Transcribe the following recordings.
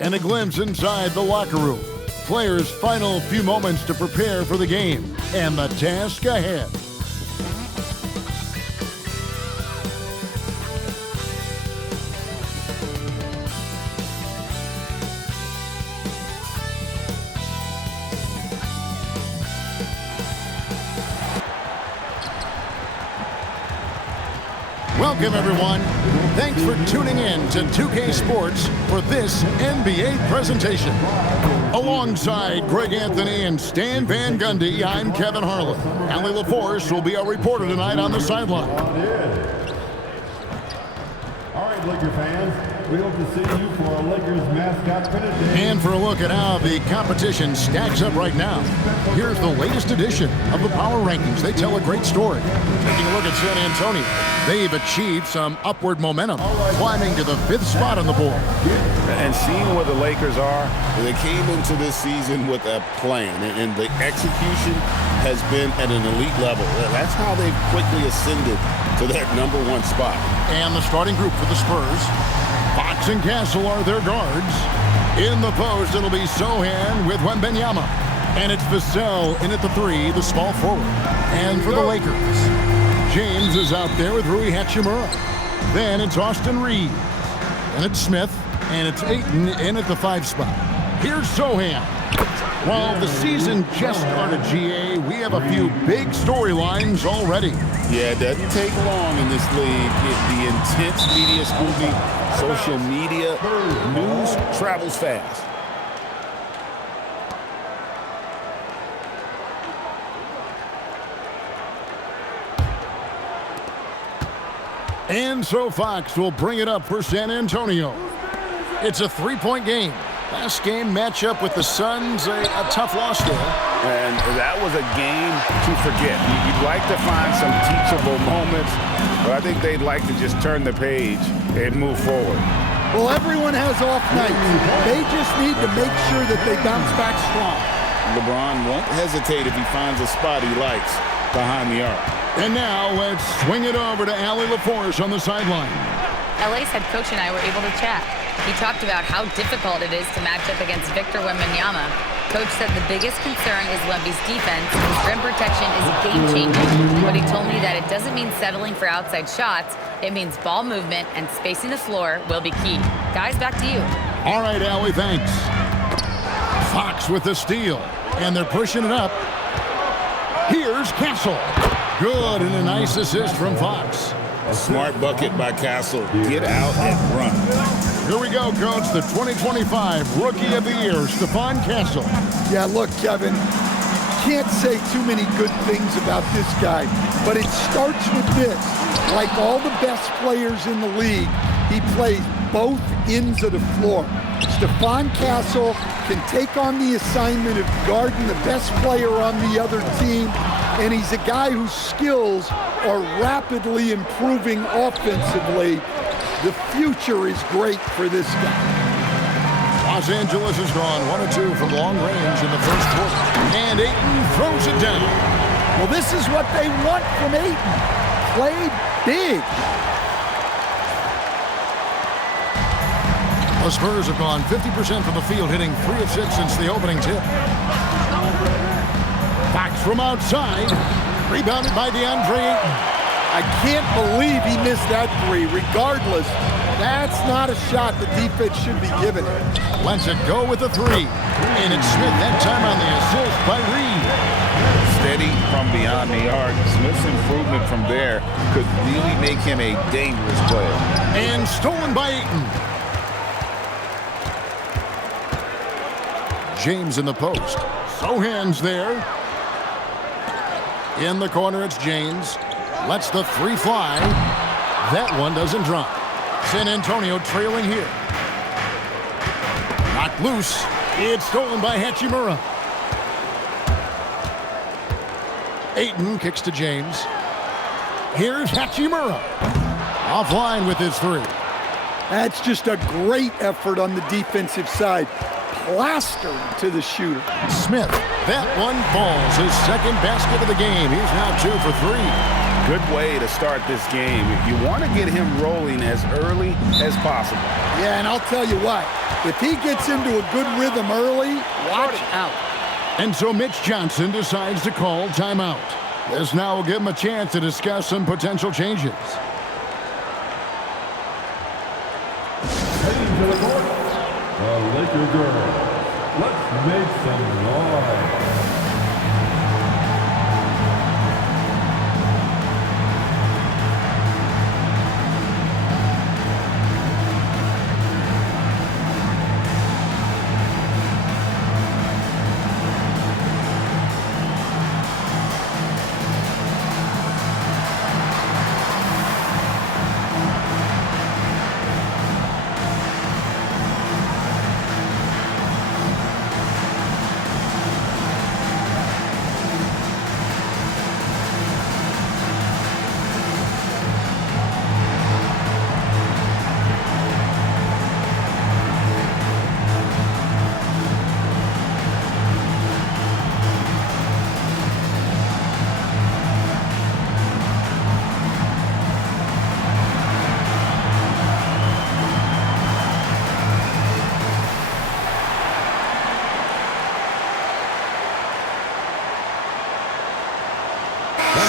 And a glimpse inside the locker room. Players' final few moments to prepare for the game and the task ahead. Welcome, everyone. Thanks for tuning in to 2K Sports for this NBA presentation. Alongside Greg Anthony and Stan Van Gundy, I'm Kevin Harlan. Allie LaForce will be our reporter tonight on the sideline. All right, Laker fans, we hope to see you for our Lakers mascot finish. And for a look at how the competition stacks up right now, here's the latest edition of the Power Rankings. They tell a great story. Taking a look at San Antonio, they've achieved some upward momentum, climbing to the 5th spot on the board. And seeing where the Lakers are, they came into this season with a plan, and the execution has been at an elite level. That's how they've quickly ascended to that #1 spot. And the starting group for the Spurs, Fox and Castle are their guards. In the post, it'll be Sohan with Wembanyama. And it's Vassell in at the 3, the small forward. And for the Lakers, James is out there with Rui Hachimura. Then it's Austin Reeves. And it's Smith. And it's Ayton in at the 5 spot. Here's Sohan. While the season just started, GA, we have a few big storylines already. Yeah, it doesn't take long in this league. The intense media scrutiny, social media, news travels fast. And so Fox will bring it up for San Antonio. It's a 3-point game. Last game matchup with the Suns, a tough loss there. And that was a game to forget. You'd like to find some teachable moments, but I think they'd like to just turn the page and move forward. Well, everyone has off nights. They just need to make sure that they bounce back strong. LeBron won't hesitate if he finds a spot he likes behind the arc. And now let's swing it over to Allie LaForce on the sideline. LA's head coach and I were able to chat. He talked about how difficult it is to match up against Victor Wembanyama. Coach said the biggest concern is Wemby's defense. His rim protection is game-changing. But he told me that it doesn't mean settling for outside shots. It means ball movement and spacing the floor will be key. Guys, back to you. All right, Allie, thanks. Fox with the steal, and they're pushing it up. Here's Castle. Good, and a nice assist from Fox. A smart bucket by Castle. Get out and run. Here we go, Coach. The 2025 Rookie of the Year, Stephon Castle. Yeah, look, Kevin, can't say too many good things about this guy, but it starts with this. Like all the best players in the league, he plays both ends of the floor. Stephon Castle can take on the assignment of guarding the best player on the other team, and he's a guy whose skills are rapidly improving offensively. The future is great for this guy. Los Angeles has gone 1-2 from long range in the first quarter. And Ayton throws it down. Well, this is what they want from Ayton. Play big. The Spurs have gone 50% from the field, hitting 3 of 6 since the opening tip. Fox from outside. Rebounded by DeAndre Ayton. I can't believe he missed that 3. Regardless, that's not a shot the defense should be giving it. Lets it go with the 3. And it's Smith that time on the assist by Reed. Steady from beyond the arc. Smith's improvement from there could really make him a dangerous player. And stolen by Ayton. James in the post. Sohan's there. In the corner, it's James. Lets the 3 fly. That one doesn't drop. San Antonio trailing here. Knocked loose. It's stolen by Hachimura. Ayton kicks to James. Here's Hachimura. Offline with his 3. That's just a great effort on the defensive side. Plastered to the shooter. Smith, that one falls. His second basket of the game. He's now 2 for 3. Good way to start this game. You want to get him rolling as early as possible. Yeah, and I'll tell you what, if he gets into a good rhythm early, watch out. And so Mitch Johnson decides to call timeout. This now will give him a chance to discuss some potential changes. Heading to the court, the Laker girls. Let's make some noise.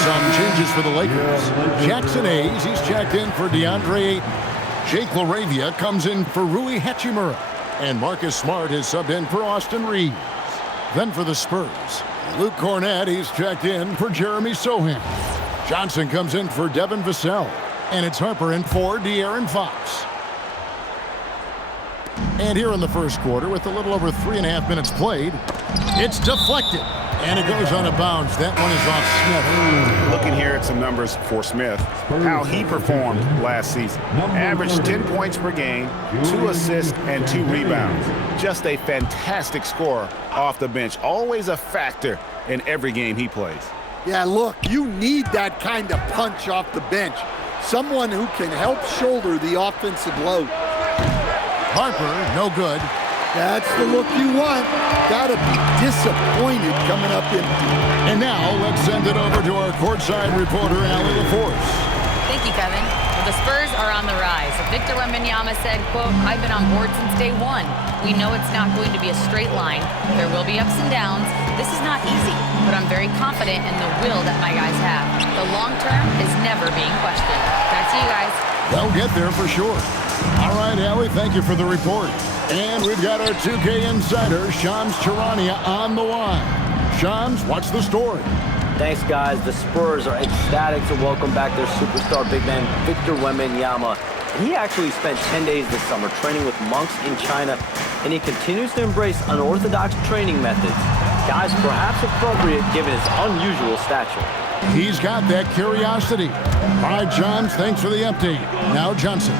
Some changes for the Lakers. Jackson Hayes, he's checked in for DeAndre Ayton. Jake LaRavia comes in for Rui Hachimura. And Marcus Smart is subbed in for Austin Reeves. Then for the Spurs, Luke Cornett, he's checked in for Jeremy Sohan. Johnson comes in for Devin Vassell. And it's Harper in for De'Aaron Fox. And here in the first quarter, with a little over 3.5 minutes played, it's deflected. And it goes on a bounce. That one is off Smith. Looking here at some numbers for Smith, how he performed last season. Averaged 10 points per game, 2 assists, and 2 rebounds. Just a fantastic scorer off the bench. Always a factor in every game he plays. Yeah, look, you need that kind of punch off the bench. Someone who can help shoulder the offensive load. Harper, no good. That's the look you want. Gotta be disappointed coming up in. And now let's send it over to our courtside reporter, Allie LaForce. Thank you, Kevin. Well, the Spurs are on the rise. Victor Wembanyama said, quote, "I've been on board since day one. We know it's not going to be a straight line. There will be ups and downs. This is not easy, but I'm very confident in the will that my guys have. The long term is never being questioned." Back to you guys. They'll get there for sure. All right, Allie, thank you for the report. And we've got our 2K insider, Shams Charania, on the line. Shams, what's the story? Thanks, guys. The Spurs are ecstatic to welcome back their superstar big man, Victor Wembanyama. He actually spent 10 days this summer training with monks in China, and he continues to embrace unorthodox training methods. Guys, perhaps appropriate given his unusual stature. He's got that curiosity. All right, Johns, thanks for the update. Now Johnson,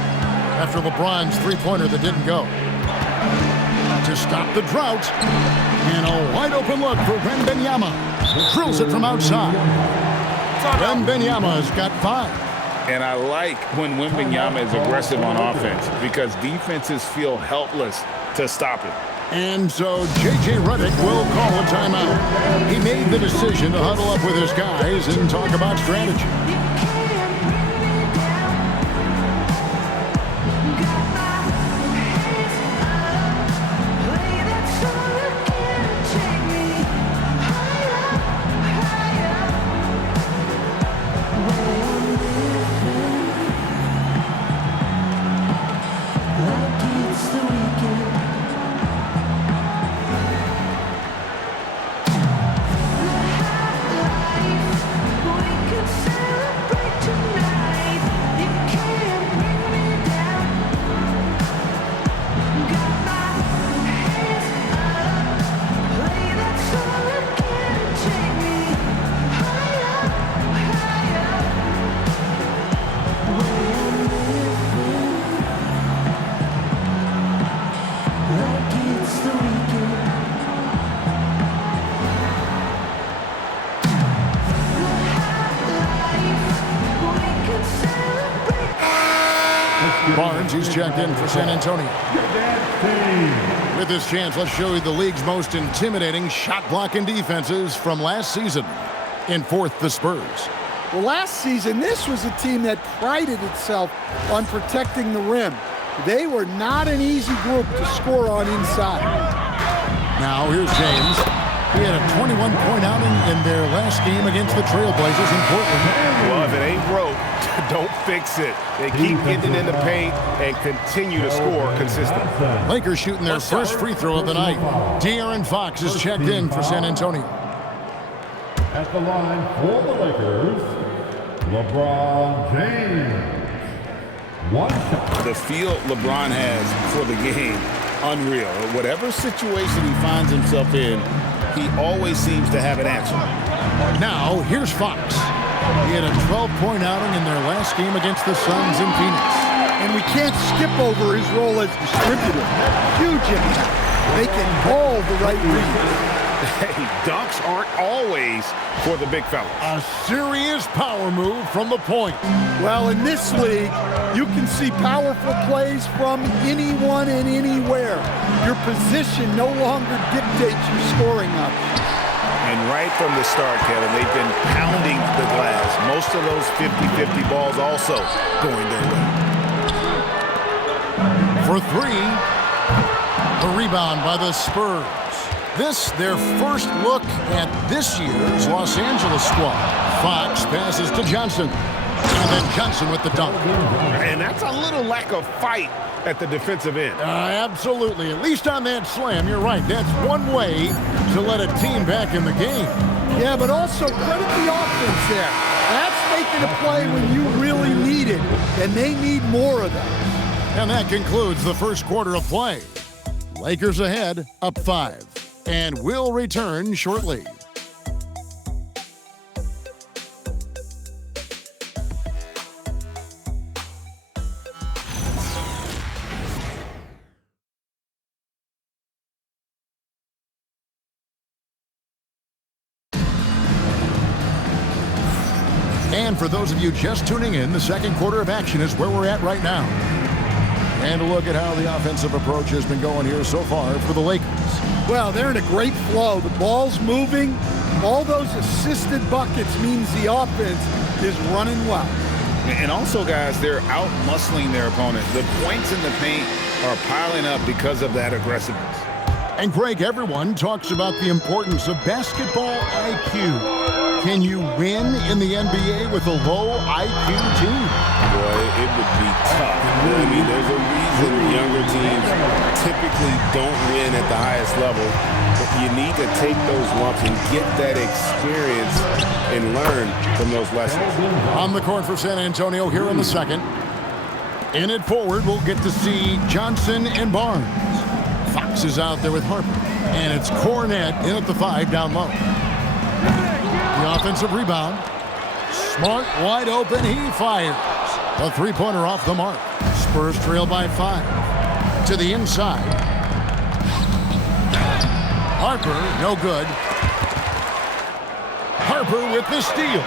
after LeBron's three-pointer that didn't go. To stop the drought, and a wide-open look for Wembanyama. Drills it from outside. Wembanyama's got 5. And I like when Wembanyama is aggressive on offense because defenses feel helpless to stop him. And so J.J. Redick will call a timeout. He made the decision to huddle up with his guys and talk about strategy. Barnes, he's checked in for San Antonio. With this chance, let's show you the league's most intimidating shot-blocking defenses from last season. In fourth, the Spurs. Well, last season, this was a team that prided itself on protecting the rim. They were not an easy group to score on inside. Now here's James. He had a 21-point outing in their last game against the Trailblazers in Portland. Well, if it ain't broke, don't fix it. They keep getting in the paint and continue to score consistently. Lakers shooting their first free throw of the night. De'Aaron Fox is checked in for San Antonio. At the line for the Lakers, LeBron James. One shot. The feel LeBron has for the game, unreal. Whatever situation he finds himself in, he always seems to have an answer. Now, here's Fox. He had a 12-point outing in their last game against the Suns in Phoenix. And we can't skip over his role as distributor. Huge impact, making all the right reads. Hey, dunks aren't always for the big fella. A serious power move from the point. Well, in this league, you can see powerful plays from anyone and anywhere. Your position no longer dictates your scoring options. And right from the start, Kevin, they've been pounding the glass. Most of those 50-50 balls also going their way. For three, the rebound by the Spurs. This, their first look at this year's Los Angeles squad. Fox passes to Johnson. And then Johnson with the dunk. And that's a little lack of fight at the defensive end. Absolutely. At least on that slam, you're right. That's one way to let a team back in the game. Yeah, but also credit the offense there. That's making a play when you really need it, and they need more of that. And that concludes the first quarter of play. Lakers ahead, up 5. And we'll return shortly. And for those of you just tuning in, the second quarter of action is where we're at right now. And a look at how the offensive approach has been going here so far for the Lakers. Well, they're in a great flow. The ball's moving. All those assisted buckets means the offense is running well. And also, guys, they're out-muscling their opponent. The points in the paint are piling up because of that aggressiveness. And Greg, everyone talks about the importance of basketball IQ. Can you win in the NBA with a low IQ team? Boy, it would be tough. I mean, there's a reason younger teams typically don't win at the highest level. But you need to take those lumps and get that experience and learn from those lessons. On the court for San Antonio here in the second. In it forward, we'll get to see Johnson and Barnes. Fox is out there with Harper. And it's Cornette in at the 5 down low. The offensive rebound. Smart, wide open, he fires. A three-pointer off the mark. Spurs trail by 5. To the inside. Harper, no good. Harper with the steal.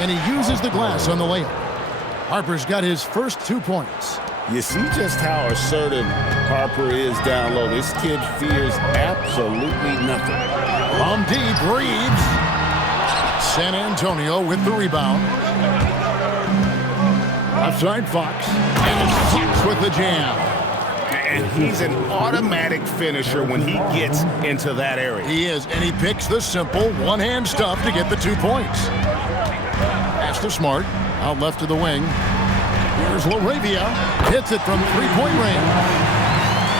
And he uses the glass on the layup. Harper's got his first 2 points. You see just how assertive Harper is down low. This kid fears absolutely nothing. From deep, Reeves. San Antonio with the rebound. Outside Fox. And it's Fox with the jam. And he's an automatic finisher when he gets into that area. He is, and he picks the simple one-hand stuff to get the 2 points. Pass to Smart. Out left to the wing. Here's Laravia. Hits it from three-point range.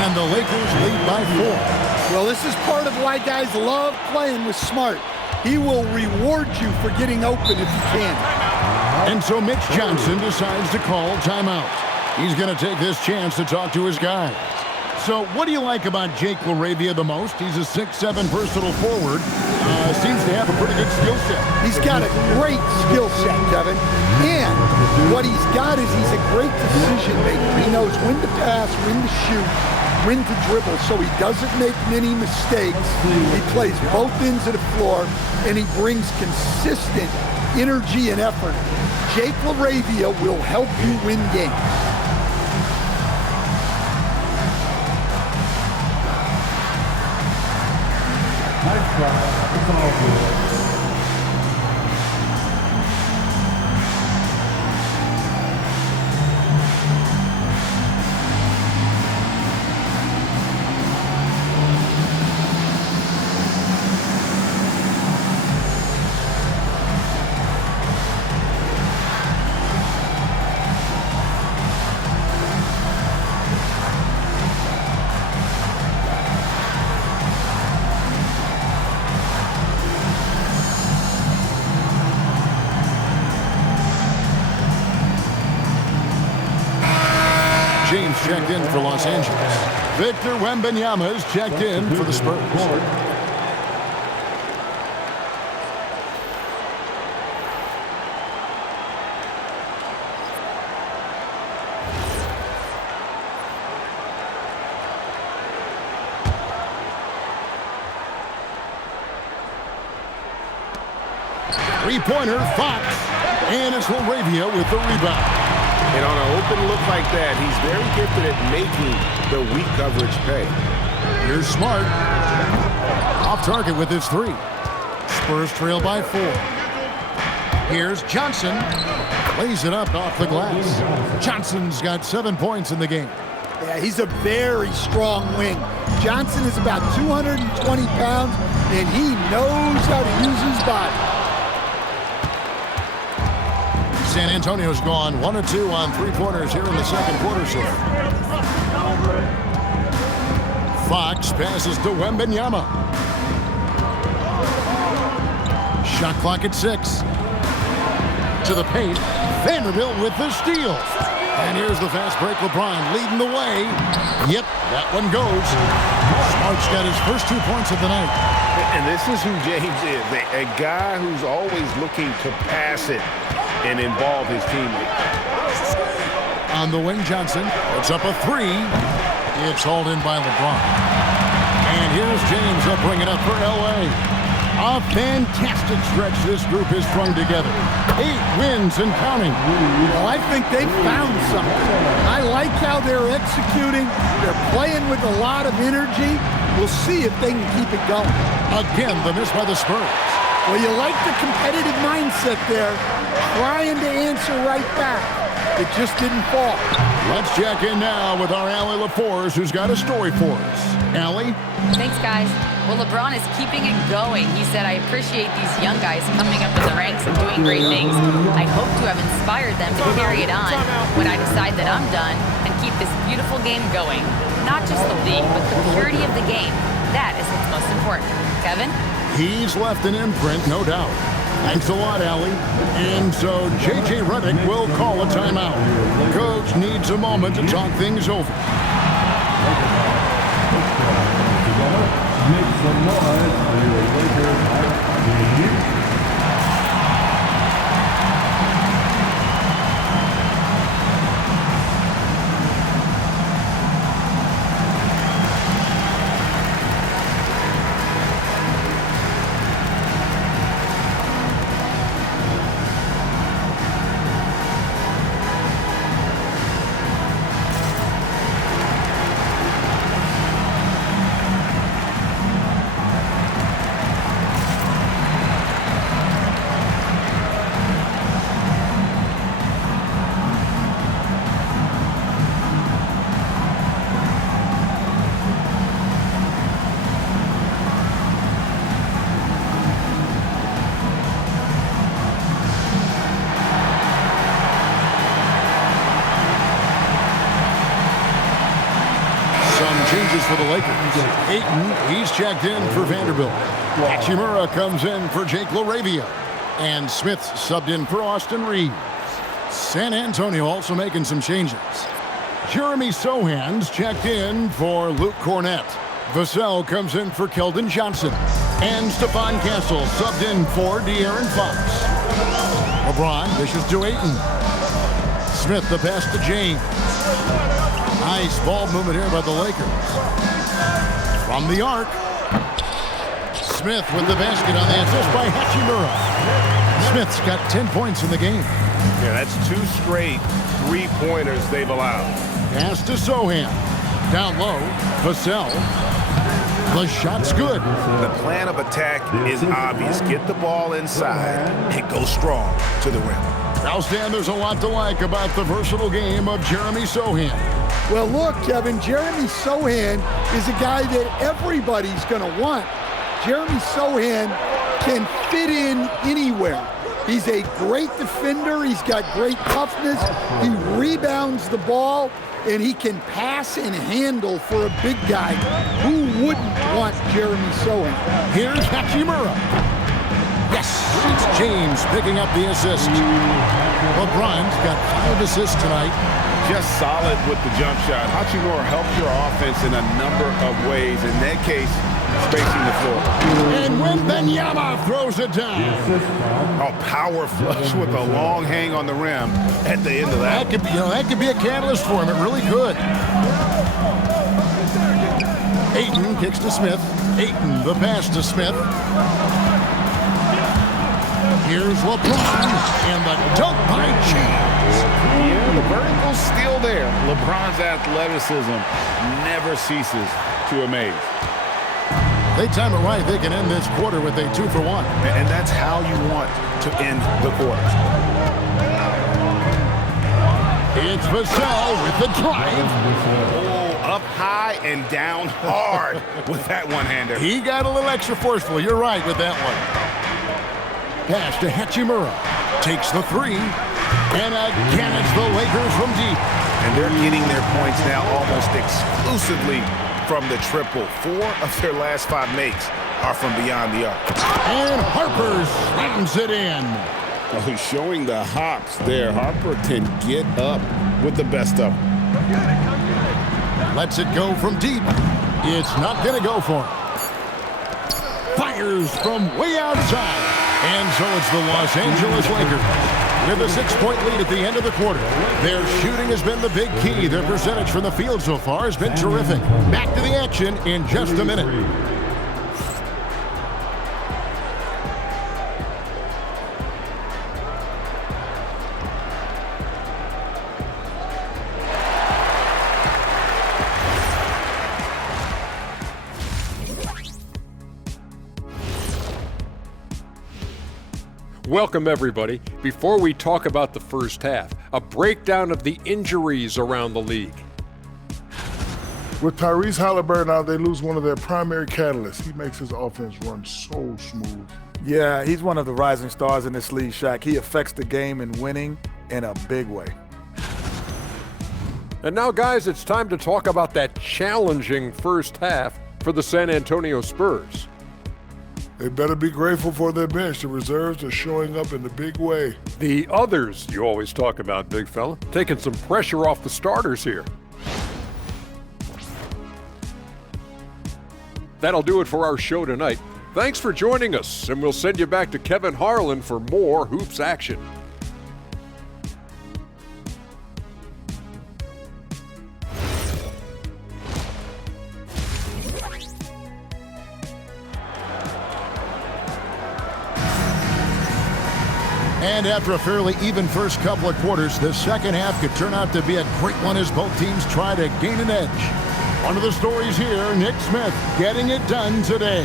And the Lakers lead by 4. Well, this is part of why guys love playing with Smart. He will reward you for getting open if you can. And so Mitch Johnson decides to call timeout. He's going to take this chance to talk to his guys. So what do you like about Jake Laravia the most? He's a 6'7" versatile forward. Seems to have a pretty good skill set. He's got a great skill set, Kevin. And what he's got is he's a great decision maker. He knows when to pass, when to shoot, when to dribble, so he doesn't make many mistakes. He plays both ends of the floor, and he brings consistent energy and effort. Jake Laravia will help you win games. Nice try. It's all good. checked in for Los Angeles. Victor Wembanyama is checked in for the Spurs. 3-pointer, Fox. And it's LaRavia with the rebound. And on an open look like that, he's very gifted at making the weak coverage pay. Here's Smart. Off target with his 3. Spurs trail by 4. Here's Johnson. Lays it up off the glass. Johnson's got 7 points in the game. Yeah, he's a very strong wing. Johnson is about 220 pounds, and he knows how to use his body. San Antonio's gone 1 of 2 on 3-pointers here in the second quarter so far. Fox passes to Wembanyama. Shot clock at 6. To the paint. Vanderbilt with the steal. And here's the fast break. LeBron leading the way. Yep, that one goes. Smart's got his first 2 points of the night. And this is who James is, a guy who's always looking to pass it and involve his teammates. On the wing, Johnson puts up a 3. It's hauled in by LeBron. And here's James. They'll bring it up for L.A. A fantastic stretch this group has strung together. 8 wins and counting. Well, I think they've found something. I like how they're executing. They're playing with a lot of energy. We'll see if they can keep it going. Again, the miss by the Spurs. Well, you like the competitive mindset there, trying to answer right back. It just didn't fall. Let's check in now with our Allie LaForce, who's got a story for us. Allie? Thanks, guys. Well, LeBron is keeping it going. He said, I appreciate these young guys coming up in the ranks and doing great things. I hope to have inspired them to carry it on when I decide that I'm done and keep this beautiful game going. Not just the league, but the purity of the game. That is what's most important. Kevin? He's left an imprint, no doubt. Thanks a lot, Allie. And so J.J. Redick will call a timeout. Coach needs a moment to talk things over. Make some noise for your Lakers. Changes for the Lakers. Ayton, he's checked in for Vanderbilt. Hachimura comes in for Jake LaRavia. And Smith's subbed in for Austin Reeves. San Antonio also making some changes. Jeremy Sohan's checked in for Luke Cornett. Vassell comes in for Keldon Johnson. And Stephon Castle subbed in for De'Aaron Fox. LeBron dishes to Ayton. Smith the pass to James. Nice ball movement here by the Lakers. From the arc. Smith with the basket on the assist by Hachimura. Smith's got 10 points in the game. Yeah, that's 2 straight 3-pointers they've allowed. Pass to Sohan. Down low. Vassell. The shot's good. The plan of attack is obvious. Get the ball inside and go strong to the rim. Now, Stan, there's a lot to like about the versatile game of Jeremy Sohan. Well, look, Kevin, Jeremy Sohan is a guy that everybody's going to want. Jeremy Sohan can fit in anywhere. He's a great defender. He's got great toughness. He rebounds the ball, and he can pass and handle for a big guy. Who wouldn't want Jeremy Sohan? Here's Hachimura. Yes, it's James picking up the assist. LeBron's got 5 assists tonight. just solid with the jump shot. Hachimura helps your offense in a number of ways. In that case, spacing the floor. And Wembanyama throws it down. A power flush with a long hang on the rim at the end of that. That could be a catalyst for him. It really could. Ayton kicks to Smith. Ayton, the pass to Smith. Here's LeBron, and the dunk by James. Yeah, the vertical's still there. LeBron's athleticism never ceases to amaze. They time it right. They can end this quarter with a 2-for-1. And that's how you want to end the quarters. It's Vassell with the drive. Oh, up high and down hard with that one-hander. He got a little extra forceful. You're right with that one. Pass to Hachimura. Takes the three. And again, it's the Lakers from deep. And they're getting their points now almost exclusively from the triple. 4 of their last 5 makes are from beyond the arc. And Harper slams it in. Oh, showing the hops there. Harper can get up with the best of them. Lets it go from deep. It's not going to go for him. Fires from way outside. And so it's the Los Angeles Lakers with a 6-point lead at the end of the quarter. Their shooting has been the big key. Their percentage from the field so far has been terrific. Back to the action in just a minute. Welcome, everybody. Before we talk about the first half, a breakdown of the injuries around the league. With Tyrese Halliburton out, they lose one of their primary catalysts. He makes his offense run so smooth. Yeah, he's one of the rising stars in this league, Shaq. He affects the game in winning in a big way. And now, guys, it's time to talk about that challenging first half for the San Antonio Spurs. They better be grateful for their bench. The reserves are showing up in a big way. The others you always talk about, big fella, taking some pressure off the starters here. That'll do it for our show tonight. Thanks for joining us, and we'll send you back to Kevin Harlan for more hoops action. And after a fairly even first couple of quarters, the second half could turn out to be a great one as both teams try to gain an edge. One of the stories here, Nick Smith getting it done today.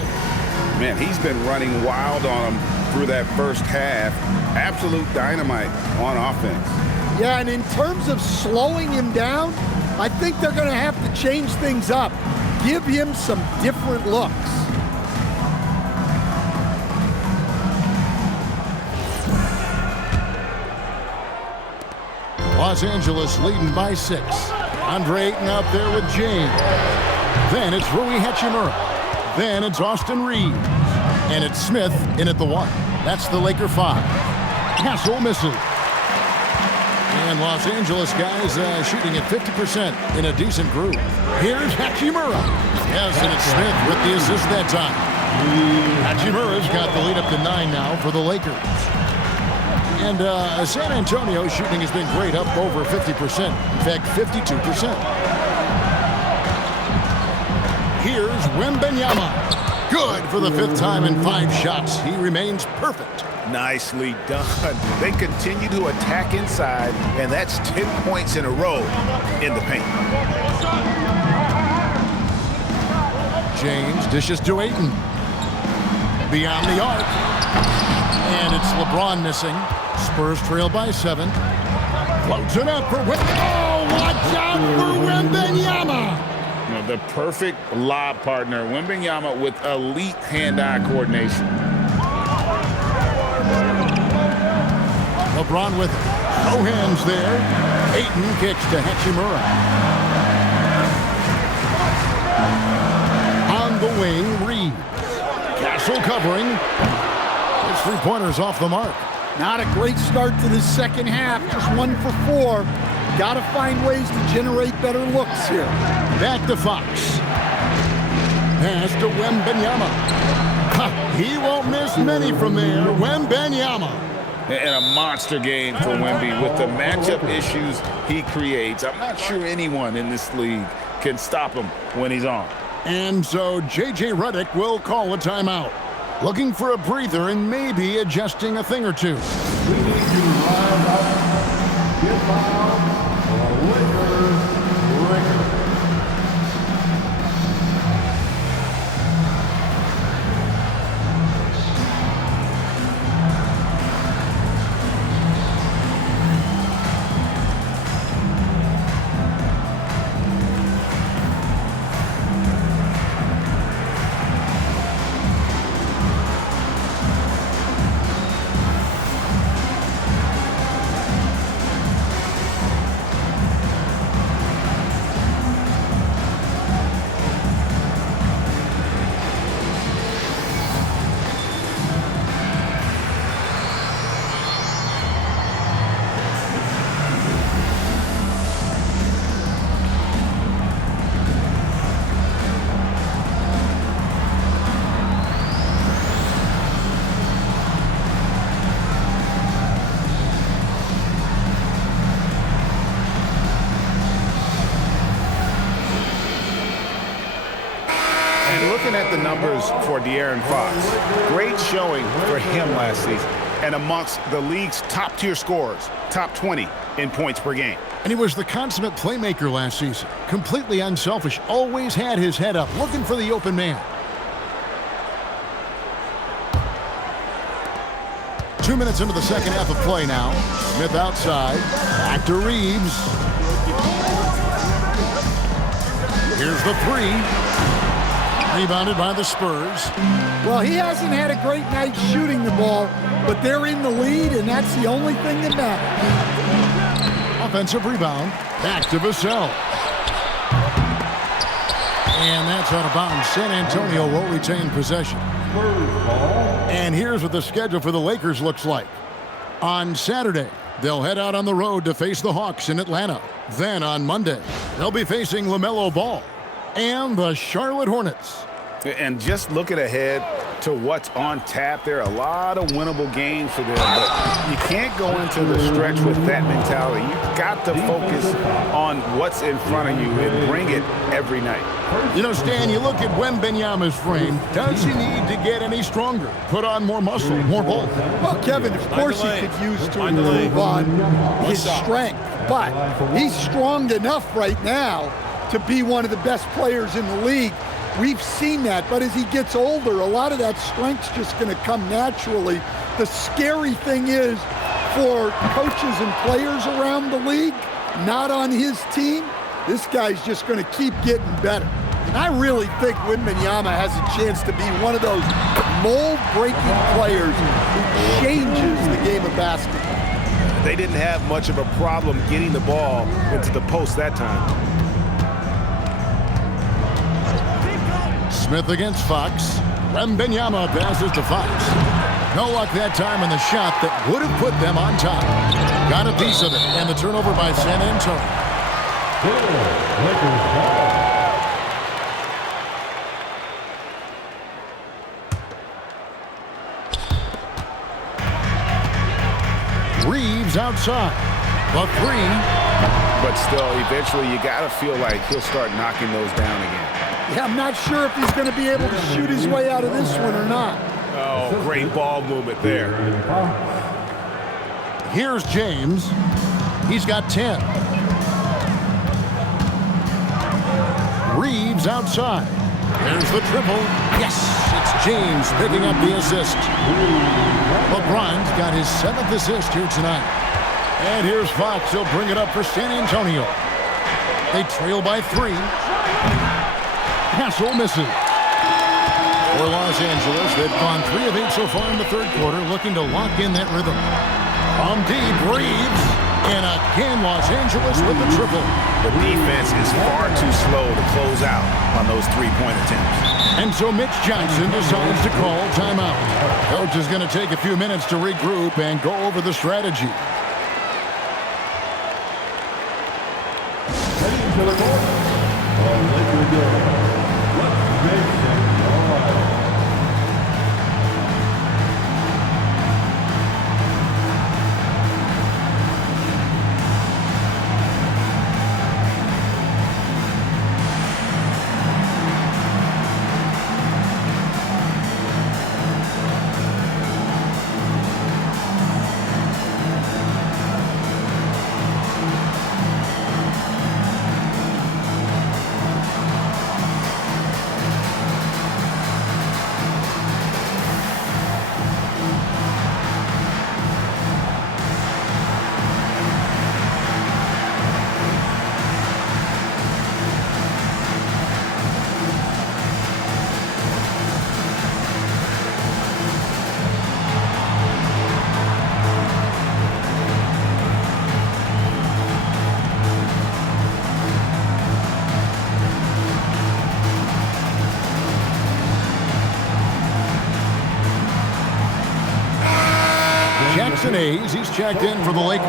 Man, he's been running wild on them through that first half. Absolute dynamite on offense. Yeah, and in terms of slowing him down, I think they're going to have to change things up. Give him some different looks. Los Angeles leading by 6. Andre Ayton out there with James. Then it's Rui Hachimura. Then it's Austin Reeves. And it's Smith in at the 1. That's the Laker 5. Hassel misses. And Los Angeles guys shooting at 50% in a decent group. Here's Hachimura. Yes, and it's Smith with the assist that time. Hachimura's got the lead up to 9 now for the Lakers. And San Antonio shooting has been great, up over 50%. In fact, 52%. Here's Wembanyama. Good for the 5th time in 5 shots. He remains perfect. Nicely done. They continue to attack inside, and that's 10 points in a row in the paint. James dishes to Ayton. Beyond the arc. And it's LeBron missing. Spurs trail by 7. Floats it up for oh, watch out for Wembanyama. The perfect lob partner. Wembanyama with elite hand-eye coordination. LeBron with no hands there. Ayton kicks to Hachimura. On the wing, Reed. Castle covering. His 3-pointers off the mark. Not a great start to the second half, just 1 for 4. Got to find ways to generate better looks here. Back to Fox. Pass to Wembanyama. He won't miss many from there. Wembanyama. And a monster game for Wemby with the matchup issues he creates. I'm not sure anyone in this league can stop him when he's on. And so J.J. Redick will call a timeout. Looking for a breather and maybe adjusting a thing or two. We need to rise up, get fouled, or breaker. Looking at the numbers for De'Aaron Fox, great showing for him last season and amongst the league's top-tier scorers, top 20 in points per game. And he was the consummate playmaker last season. Completely unselfish, always had his head up, looking for the open man. 2 minutes into the second half of play now. Smith outside, back to Reeves. Here's the three. Rebounded by the Spurs. Well, he hasn't had a great night shooting the ball, but they're in the lead, and that's the only thing that matters. Offensive rebound. Back to Vassell. And that's out of bounds. San Antonio will retain possession. And here's what the schedule for the Lakers looks like. On Saturday, they'll head out on the road to face the Hawks in Atlanta. Then on Monday, they'll be facing LaMelo Ball and the Charlotte Hornets. And just looking ahead to what's on tap, there are a lot of winnable games for them, but you can't go into the stretch with that mentality. You've got to focus on what's in front of you and bring it every night. You know, Stan, you look at Wembanyama's frame. Does he need to get any stronger? Put on more muscle, more bulk? Well, Kevin, of course he could use to improve on his strength, but he's strong enough right now to be one of the best players in the league. We've seen that, but as he gets older, a lot of that strength's just going to come naturally. The scary thing is for coaches and players around the league, not on his team, this guy's just going to keep getting better. And I really think Wembanyama has a chance to be one of those mold-breaking players who changes the game of basketball. They didn't have much of a problem getting the ball into the post that time. Smith against Fox. Wembanyama passes to Fox. No luck that time on the shot that would have put them on top. Got a piece of it, and the turnover by San Antonio. Reeves outside. The three. But still, eventually, you got to feel like he'll start knocking those down again. Yeah, I'm not sure if he's going to be able to shoot his way out of this one or not. Oh, great ball movement there. Here's James. He's got 10. Reeves outside. There's the triple. Yes, it's James picking up the assist. LeBron's got his 7th assist here tonight. And here's Fox. He'll bring it up for San Antonio. They trail by 3. Hassel misses. For Los Angeles, they've gone 3 of 8 so far in the third quarter, looking to lock in that rhythm. From deep, Reeves, and again Los Angeles with the triple. The defense is far too slow to close out on those three-point attempts. And so Mitch Johnson decides to call timeout. Coach is going to take a few minutes to regroup and go over the strategy. to the court. The Laker girls. Let's make some noise. Jackson Hayes, he's checked in for the Lakers.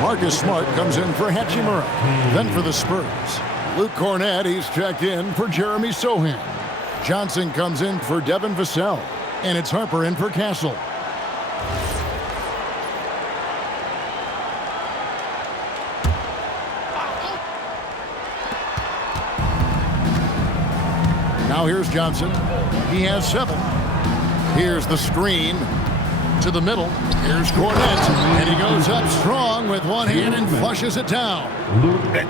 Marcus Smart comes in for Hachimura. Then for the Spurs, Luke Cornett, he's checked in for Jeremy Sohan. Johnson comes in for Devin Vassell. And it's Harper in for Castle. Now here's Johnson. He has 7. Here's the screen to the middle. Here's Cornett, and he goes up strong with one hand and flushes it down.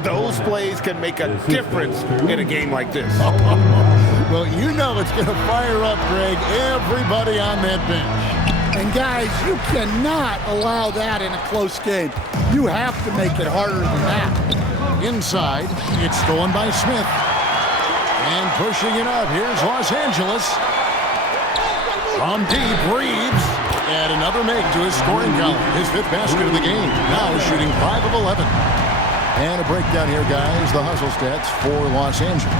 Those plays can make a difference in a game like this. Well, you know it's going to fire up, Greg, everybody on that bench. And guys, you cannot allow that in a close game. You have to make it harder than that. Inside, it's stolen by Smith. And pushing it up, here's Los Angeles. From deep, Reeves. And another make to his scoring column. His 5th basket of the game. Now shooting 5 of 11. And a breakdown here, guys. The hustle stats for Los Angeles.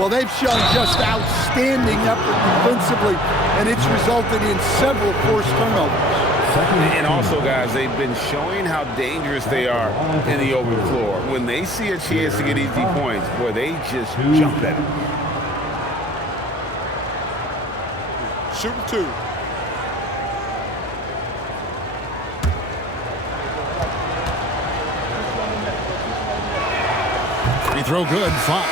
Well, they've shown just outstanding effort defensively, and it's resulted in several forced turnovers. And also, guys, they've been showing how dangerous they are in the open floor. When they see a chance to get easy points, boy, they just jump at it. Shooting 2. Free throw good, Fox.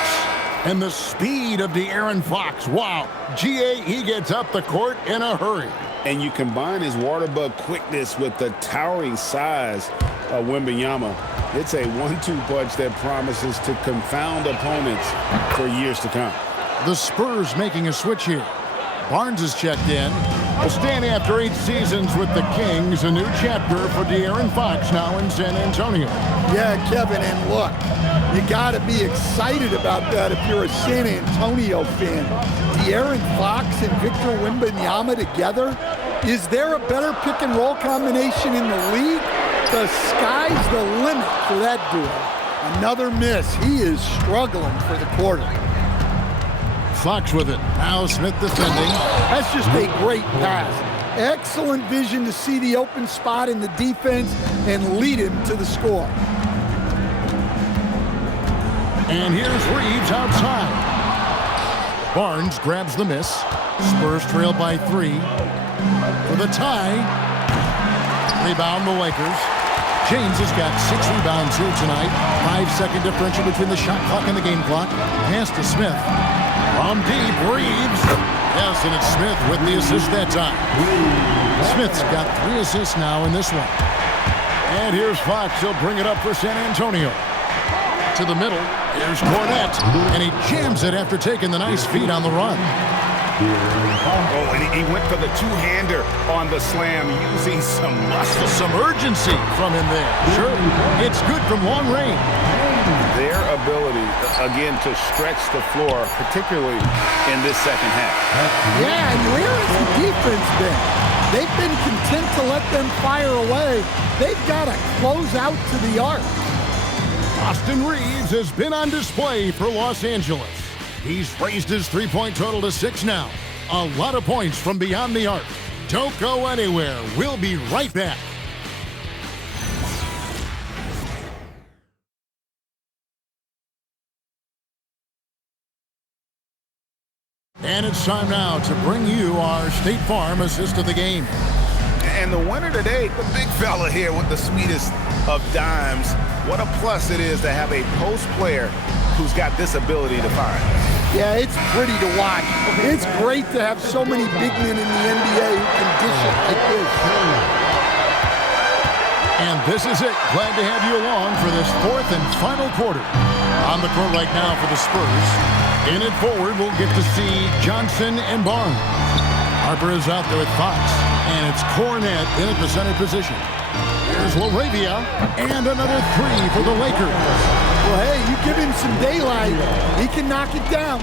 And the speed of De'Aaron Fox. Wow. GA, he gets up the court in a hurry. And you combine his water bug quickness with the towering size of Wembanyama. It's a 1-2 punch that promises to confound opponents for years to come. The Spurs making a switch here. Barnes is checked in. Will stand after 8 seasons with the Kings. A new chapter for De'Aaron Fox now in San Antonio. Yeah, Kevin, and look, you got to be excited about that if you're a San Antonio fan. De'Aaron Fox and Victor Wembanyama together? Is there a better pick-and-roll combination in the league? The sky's the limit for that duo. Another miss. He is struggling for the quarter. Fox with it. Now Smith defending. That's just a great pass. Excellent vision to see the open spot in the defense and lead him to the score. And here's Reeves outside. Barnes grabs the miss. Spurs trail by 3. For the tie. Rebound the Lakers. James has got 6 rebounds here tonight. 5-second differential between the shot clock and the game clock. Pass to Smith. From deep, Reeves. Yes, and it's Smith with the assist that time. Smith's got 3 assists now in this one. And here's Fox. He'll bring it up for San Antonio. To the middle. Here's Cornett. And he jams it after taking the nice feed on the run. Oh, and he went for the two-hander on the slam, using some muscle. Some urgency from him there. Sure, it's good from long range. Their ability, again, to stretch the floor, particularly in this second half. Yeah, and where has the defense been? They've been content to let them fire away. They've got to close out to the arc. Austin Reeves has been on display for Los Angeles. He's raised his three-point total to 6 now. A lot of points from beyond the arc. Don't go anywhere. We'll be right back. And it's time now to bring you our State Farm assist of the game. And the winner today, the big fella here with the sweetest of dimes. What a plus it is to have a post player who's got this ability to find. Yeah, it's pretty to watch. It's great to have so many big men in the NBA who can dish it like this. And this is it. Glad to have you along for this fourth and final quarter. On the court right now for the Spurs. In it forward, we'll get to see Johnson and Barnes. Harper is out there with Fox. And it's Cornet in at the center position. Here's Laravia, and another three for the Lakers. Well, hey, you give him some daylight, he can knock it down.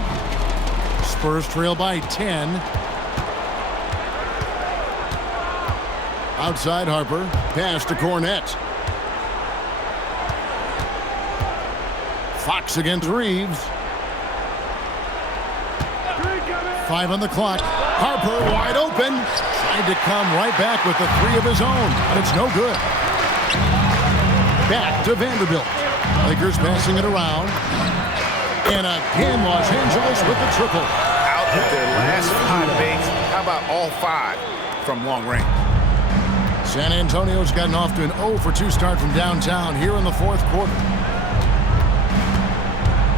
Spurs trail by 10. Outside Harper, pass to Cornet. Fox against Reeves. 5 on the clock. Harper wide open. Tried to come right back with the three of his own, but it's no good. Back to Vanderbilt. Lakers passing it around. And again, Los Angeles with the triple. Out of their last 5 makes, how about all 5 from long range? San Antonio's gotten off to an 0 for 2 start from downtown here in the fourth quarter.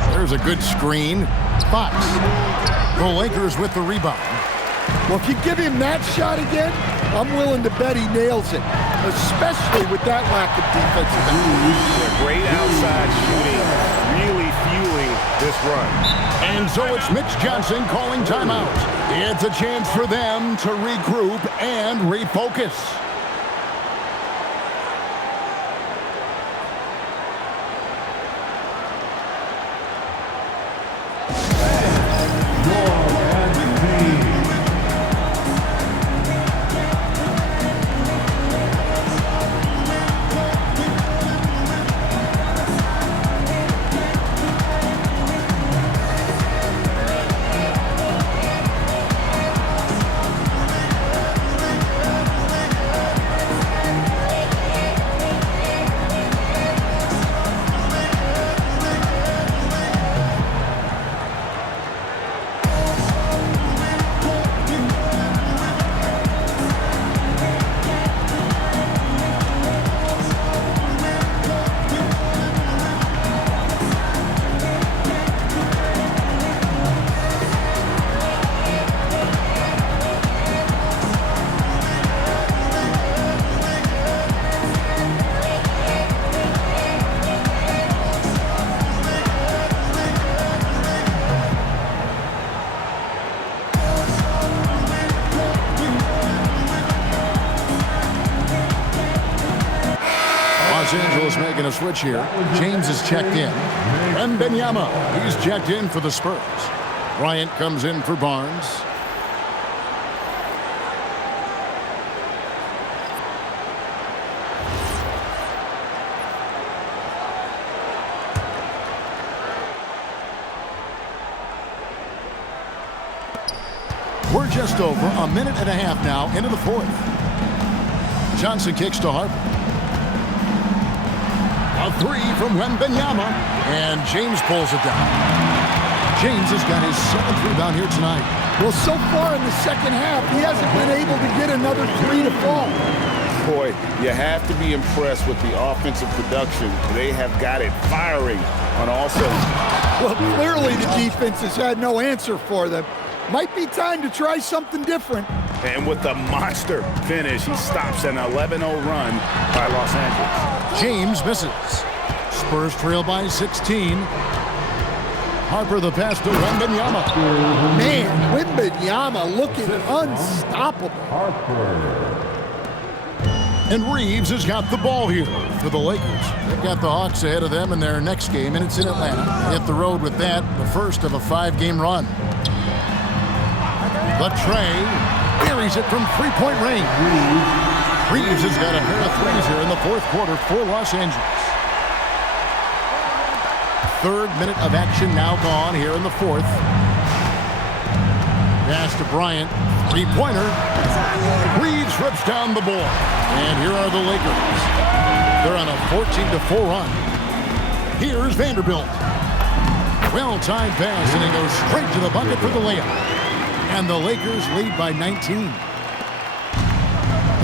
There's a good screen. Fox. The Lakers with the rebound. Well, if you give him that shot again, I'm willing to bet he nails it, especially with that lack of defensive effort. Great outside shooting, really fueling this run. And so it's Mitch Johnson calling timeout. It's a chance for them to regroup and refocus. Los Angeles making a switch here. James is checked in. Wembanyama, he's checked in for the Spurs. Bryant comes in for Barnes. We're just over a minute and a half now into the fourth. Johnson kicks to Harper. A three from Wembanyama, and James pulls it down. James has got his 7th rebound here tonight. Well, so far in the second half, he hasn't been able to get another 3 to fall. Boy, you have to be impressed with the offensive production. They have got it firing on all cylinders. Well, clearly the defense has had no answer for them. Might be time to try something different. And with the monster finish, he stops an 11-0 run by Los Angeles. James misses. Spurs trail by 16. Harper the pass to Wembanyama. Man, Wembanyama looking unstoppable. And Reeves has got the ball here for the Lakers. They've got the Hawks ahead of them in their next game, and it's in Atlanta. They hit the road with that, the first of a 5-game run. The tray buries it from 3-point range. Reeves has got a pair of threes here in the fourth quarter for Los Angeles. 3rd minute of action now gone here in the fourth. Pass to Bryant. 3-pointer. Reeves rips down the board. And here are the Lakers. They're on a 14-4 run. Here's Vanderbilt. Well-timed pass, and he goes straight to the bucket for the layup. And the Lakers lead by 19.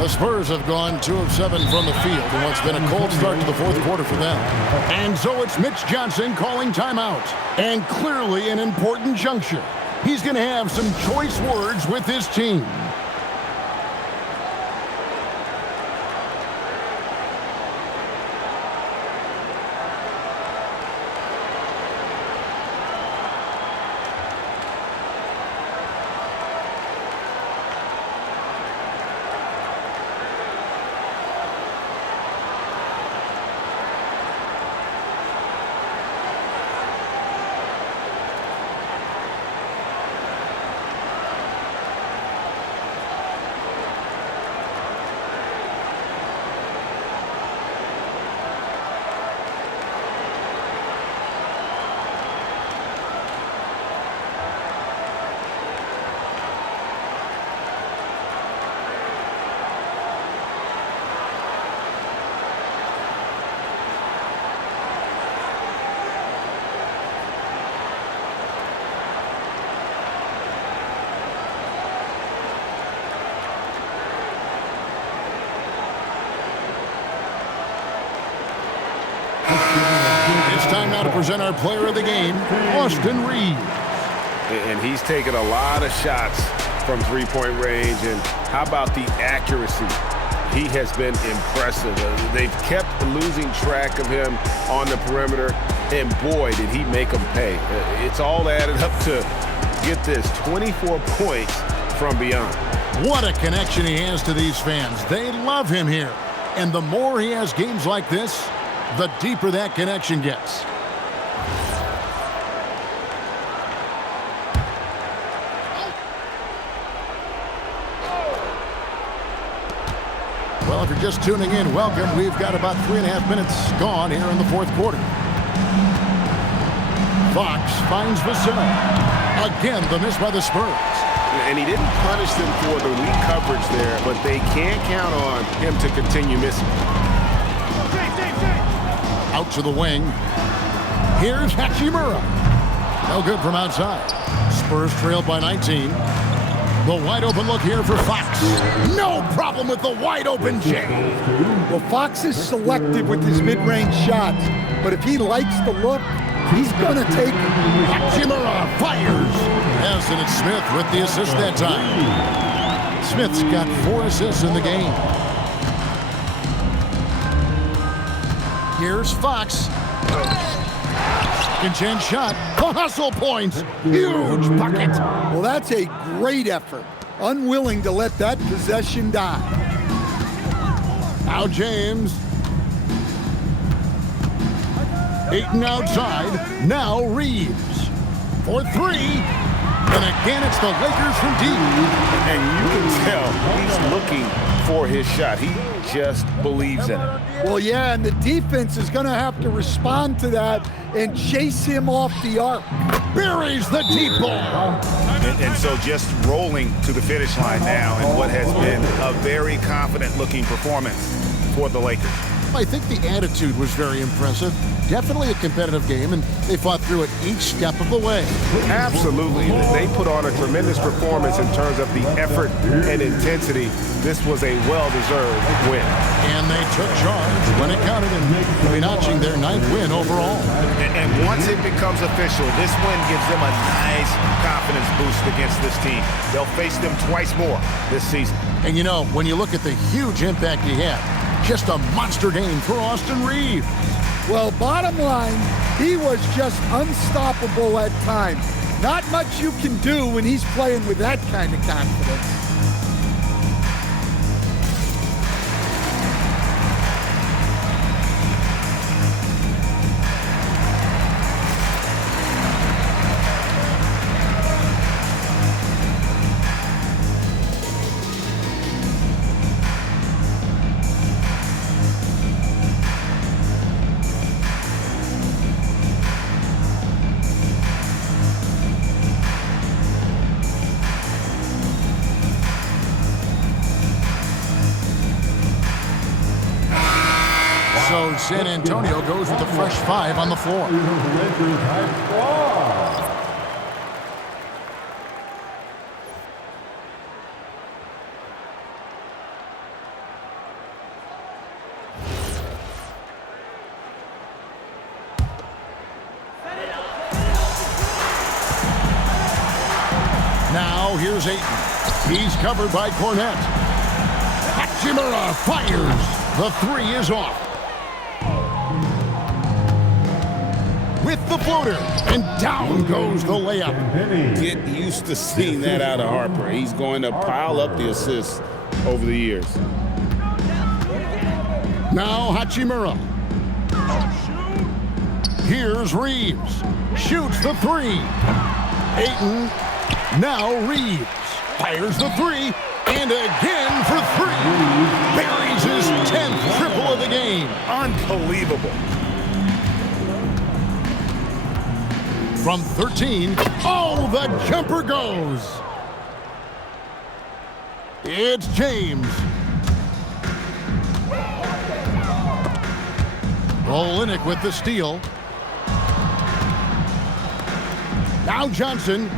The Spurs have gone 2 of 7 from the field in what's been a cold start to the fourth quarter for them. And so it's Mitch Johnson calling timeout. And clearly an important juncture. He's going to have some choice words with his team. It's time now to present our player of the game, Austin Reeves. And he's taken a lot of shots from three-point range. And how about the accuracy? He has been impressive. They've kept losing track of him on the perimeter. And boy, did he make them pay. It's all added up to, get this, 24 points from beyond. What a connection he has to these fans. They love him here. And the more he has games like this, the deeper that connection gets. Well, if you're just tuning in, welcome. We've got about 3.5 minutes gone here in the fourth quarter. Fox finds Vassell. Again, the miss by the Spurs. And he didn't punish them for the weak coverage there, but they can't count on him to continue missing. Out to the wing. Here's Hachimura. No good from outside. Spurs trailed by 19. The wide open look here for Fox. No problem with the wide open J. Well, Fox is selective with his mid-range shots, but if he likes the look, he's going to take it. Hachimura fires. As and it's Smith with the assist that time. Smith's got 4 assists in the game. Here's Fox. Second chance shot. The hustle points. Huge bucket. Well, that's a great effort. Unwilling to let that possession die. Now James. Ayton outside. Now Reeves. For 3. And again, it's the Lakers from deep. And you can tell he's looking for his shot. He just believes in it. Well, yeah, and the defense is going to have to respond to that and chase him off the arc. Buries the deep ball. And so just rolling to the finish line now in what has been a very confident-looking performance for the Lakers. I think the attitude was very impressive. Definitely a competitive game, and they fought through it each step of the way. Absolutely. They put on a tremendous performance in terms of the effort and intensity. This was a well-deserved win. And they took charge when it counted, and they'll be notching their 9th win overall. And once it becomes official, this win gives them a nice confidence boost against this team. They'll face them twice more this season. And you know, when you look at the huge impact he had, just a monster game for Austin Reeves. Well, bottom line, he was just unstoppable at times. Not much you can do when he's playing with that kind of confidence. So San Antonio goes with a fresh 5 on the floor. Now here's Ayton. He's covered by Cornette. Hachimura fires. The three is off. With the floater, and down goes the layup. Get used to seeing that out of Harper. He's going to pile up the assists over the years. Now Hachimura. Here's Reeves. Shoots the three. Ayton. Now Reeves. Fires the three. And again for three. Buries his 10th triple of the game. Unbelievable. From 13, oh, the jumper goes. It's James. Olynyk with the steal. Now Johnson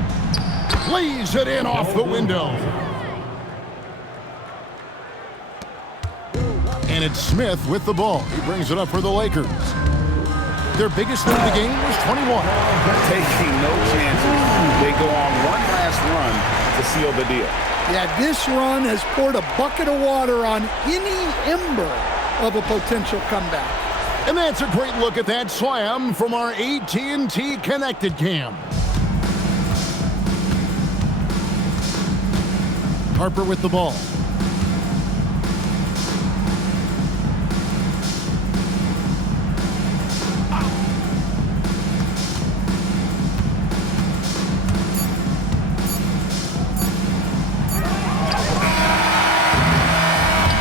lays it in off the window. And it's Smith with the ball. He brings it up for the Lakers. Their biggest lead of the game was 21. Taking no chances. They go on one last run to seal the deal. Yeah, this run has poured a bucket of water on any ember of a potential comeback. And that's a great look at that slam from our AT&T Connected Cam. Harper with the ball.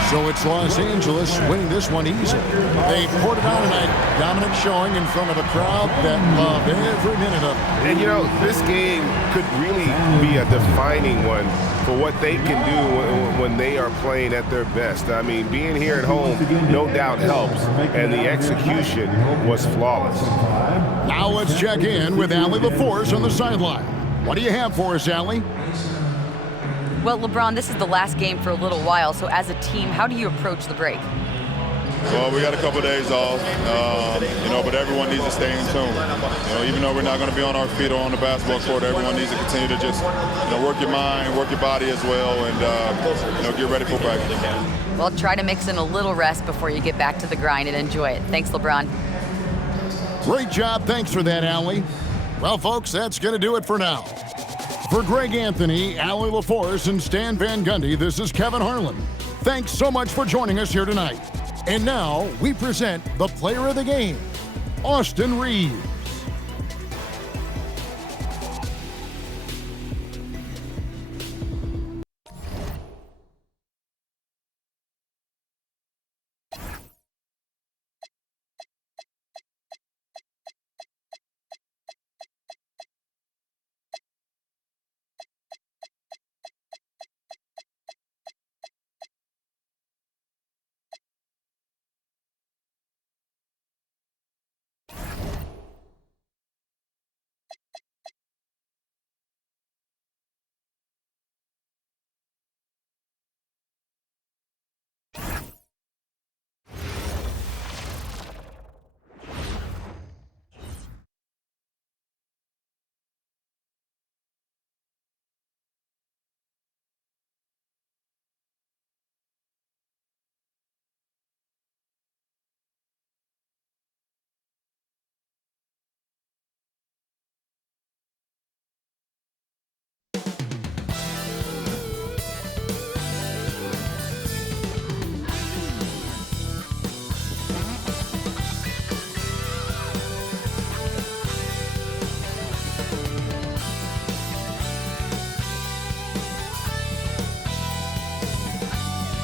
So it's Los Angeles winning this one easily. They poured it on tonight. Dominant showing in front of a crowd that loved every minute of it. And you know, this game could really be a defining one for what they can do when they are playing at their best. I mean, being here at home no doubt helps, and the execution was flawless. Now let's check in with Allie LaForce on the sideline. What do you have for us, Allie? Well, LeBron, this is the last game for a little while, so as a team, how do you approach the break? Well, we got a couple of days off, but everyone needs to stay in tune. Even though we're not going to be on our feet or on the basketball court, everyone needs to continue to just, work your mind, work your body as well, and, get ready for practice. Well, try to mix in a little rest before you get back to the grind and enjoy it. Thanks, LeBron. Great job. Thanks for that, Allie. Well, folks, that's going to do it for now. For Greg Anthony, Allie LaForce, and Stan Van Gundy, this is Kevin Harlan. Thanks so much for joining us here tonight. And now, we present the player of the game, Austin Reeves.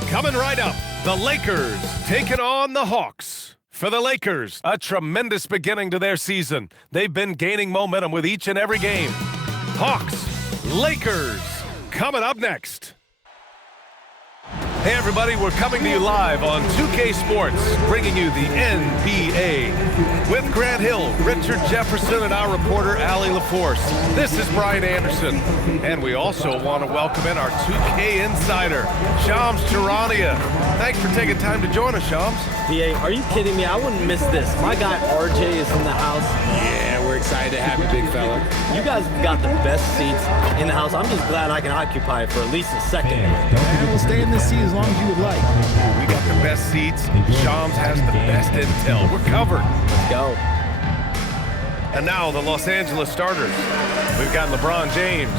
Coming right up, the Lakers taking on the Hawks. For the Lakers, a tremendous beginning to their season. They've been gaining momentum with each and every game. Hawks, Lakers, coming up next. Hey everybody, we're coming to you live on 2K Sports, bringing you the NBA. With Grant Hill, Richard Jefferson, and our reporter, Allie LaForce. This is Brian Anderson. And we also want to welcome in our 2K insider, Shams Charania. Thanks for taking time to join us, Shams. PA, are you kidding me? I wouldn't miss this. My guy RJ is in the house. Yeah, we're excited to have you, big fella. You guys got the best seats in the house. I'm just glad I can occupy it for at least a second. And we'll stay in this seat as long as you would like. We got the best seats. Shams has the best intel. We're covered. Let's go. And now the Los Angeles starters. We've got LeBron James.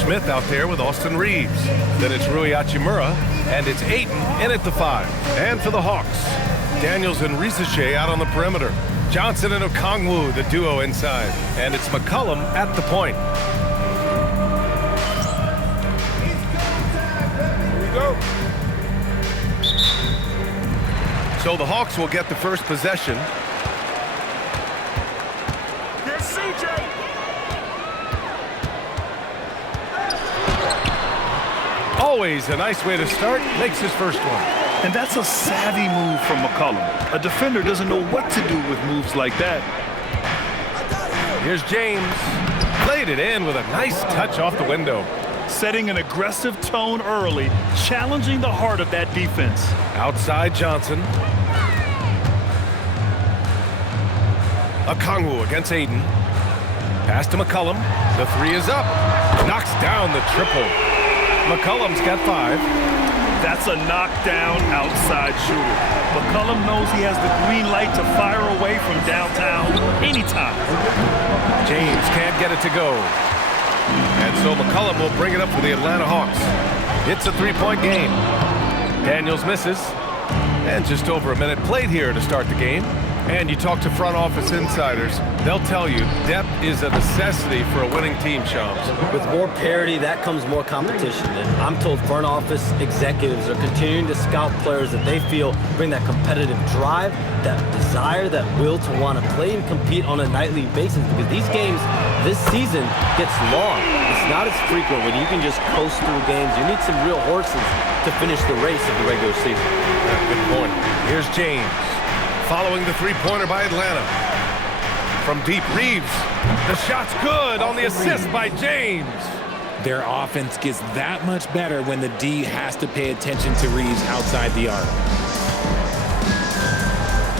Smith out there with Austin Reeves. Then it's Rui Hachimura. And it's Ayton in at the 5. And for the Hawks, Daniels and Risache out on the perimeter. Johnson and Okongwu, the duo inside. And it's McCollum at the point. Here we go. So the Hawks will get the first possession. Here's CJ. Always a nice way to start. Makes his first one. And that's a savvy move from McCollum. A defender doesn't know what to do with moves like that. Here's James. Played it in with a nice touch off the window. Setting an aggressive tone early, challenging the heart of that defense. Outside Johnson. Okongwu against Ayton. Pass to McCollum. The 3 is up. Knocks down the triple. McCollum's got 5. That's a knockdown outside shooter. McCollum knows he has the green light to fire away from downtown anytime. James can't get it to go. And so McCollum will bring it up for the Atlanta Hawks. It's a 3-point game. Daniels misses. And just over a minute played here to start the game. And you talk to front office insiders, they'll tell you depth is a necessity for a winning team, Shams. With more parity, that comes more competition. And I'm told front office executives are continuing to scout players that they feel bring that competitive drive, that desire, that will to want to play and compete on a nightly basis. Because these games this season gets long. It's not as frequent when you can just coast through games. You need some real horses to finish the race of the regular season. Yeah, good point. Here's James. Following the 3-pointer by Atlanta. From deep, Reeves. The shot's good on the assist by James. Their offense gets that much better when the D has to pay attention to Reeves outside the arc.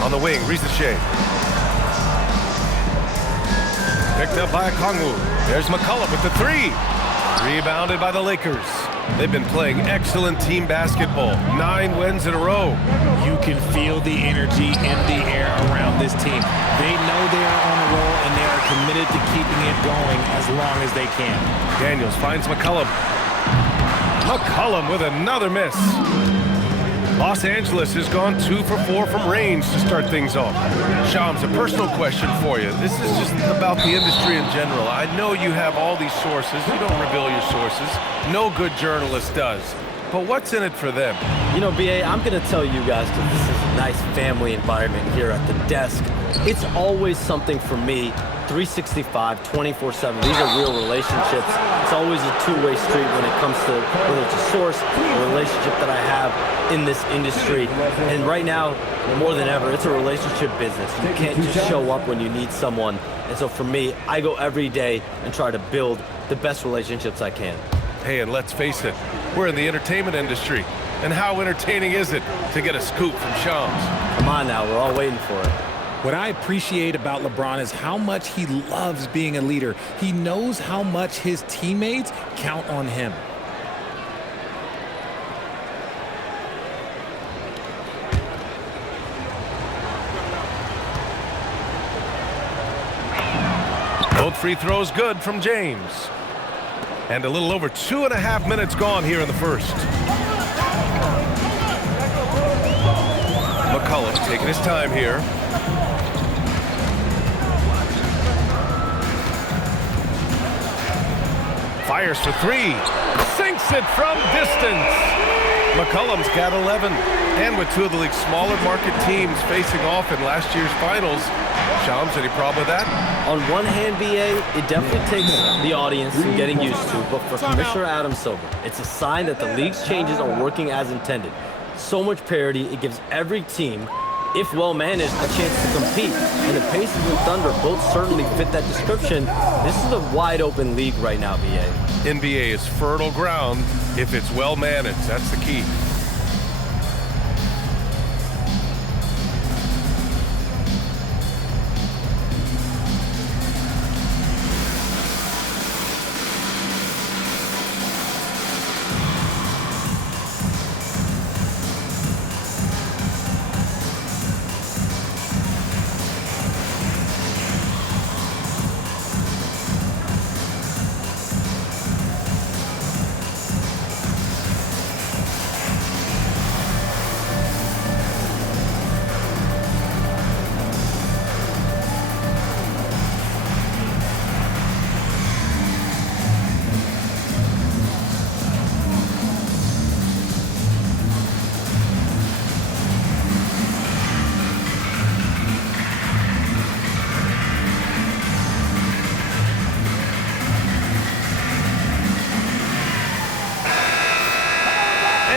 On the wing, Risache. Picked up by Okongwu. There's McCollum with the 3. Rebounded by the Lakers. They've been playing excellent team basketball. 9 wins in a row. You can feel the energy in the air around this team. They know they are on a roll, and they are committed to keeping it going as long as they can. Daniels finds McCollum. McCollum with another miss. Los Angeles has gone 2 for 4 from range to start things off. Shams, a personal question for you. This is just about the industry in general. I know you have all these sources. You don't reveal your sources. No good journalist does. But what's in it for them? You know, BA, I'm going to tell you guys, because this is a nice family environment here at the desk. It's always something for me. 365, 24/7. These are real relationships. It's always a two-way street when it comes to whether it's a source, a relationship that I have in this industry. And right now, more than ever, it's a relationship business. You can't just show up when you need someone. And so for me, I go every day and try to build the best relationships I can. Hey, and let's face it, we're in the entertainment industry. And how entertaining is it to get a scoop from Shams? Come on now, we're all waiting for it. What I appreciate about LeBron is how much he loves being a leader. He knows how much his teammates count on him. Both free throws good from James. And a little over 2.5 minutes gone here in the first. McCollum taking his time here. Fires for 3. Sinks it from distance. McCollum's got 11. And with 2 of the league's smaller market teams facing off in last year's finals, Shams, any problem with that? On one hand, BA, it definitely takes the audience some getting used to, but for Commissioner Adam Silver, it's a sign that the league's changes are working as intended. So much parity, it gives every team, if well-managed, a chance to compete. And the Pacers and Thunder both certainly fit that description. This is a wide-open league right now, BA. NBA is fertile ground if it's well-managed. That's the key.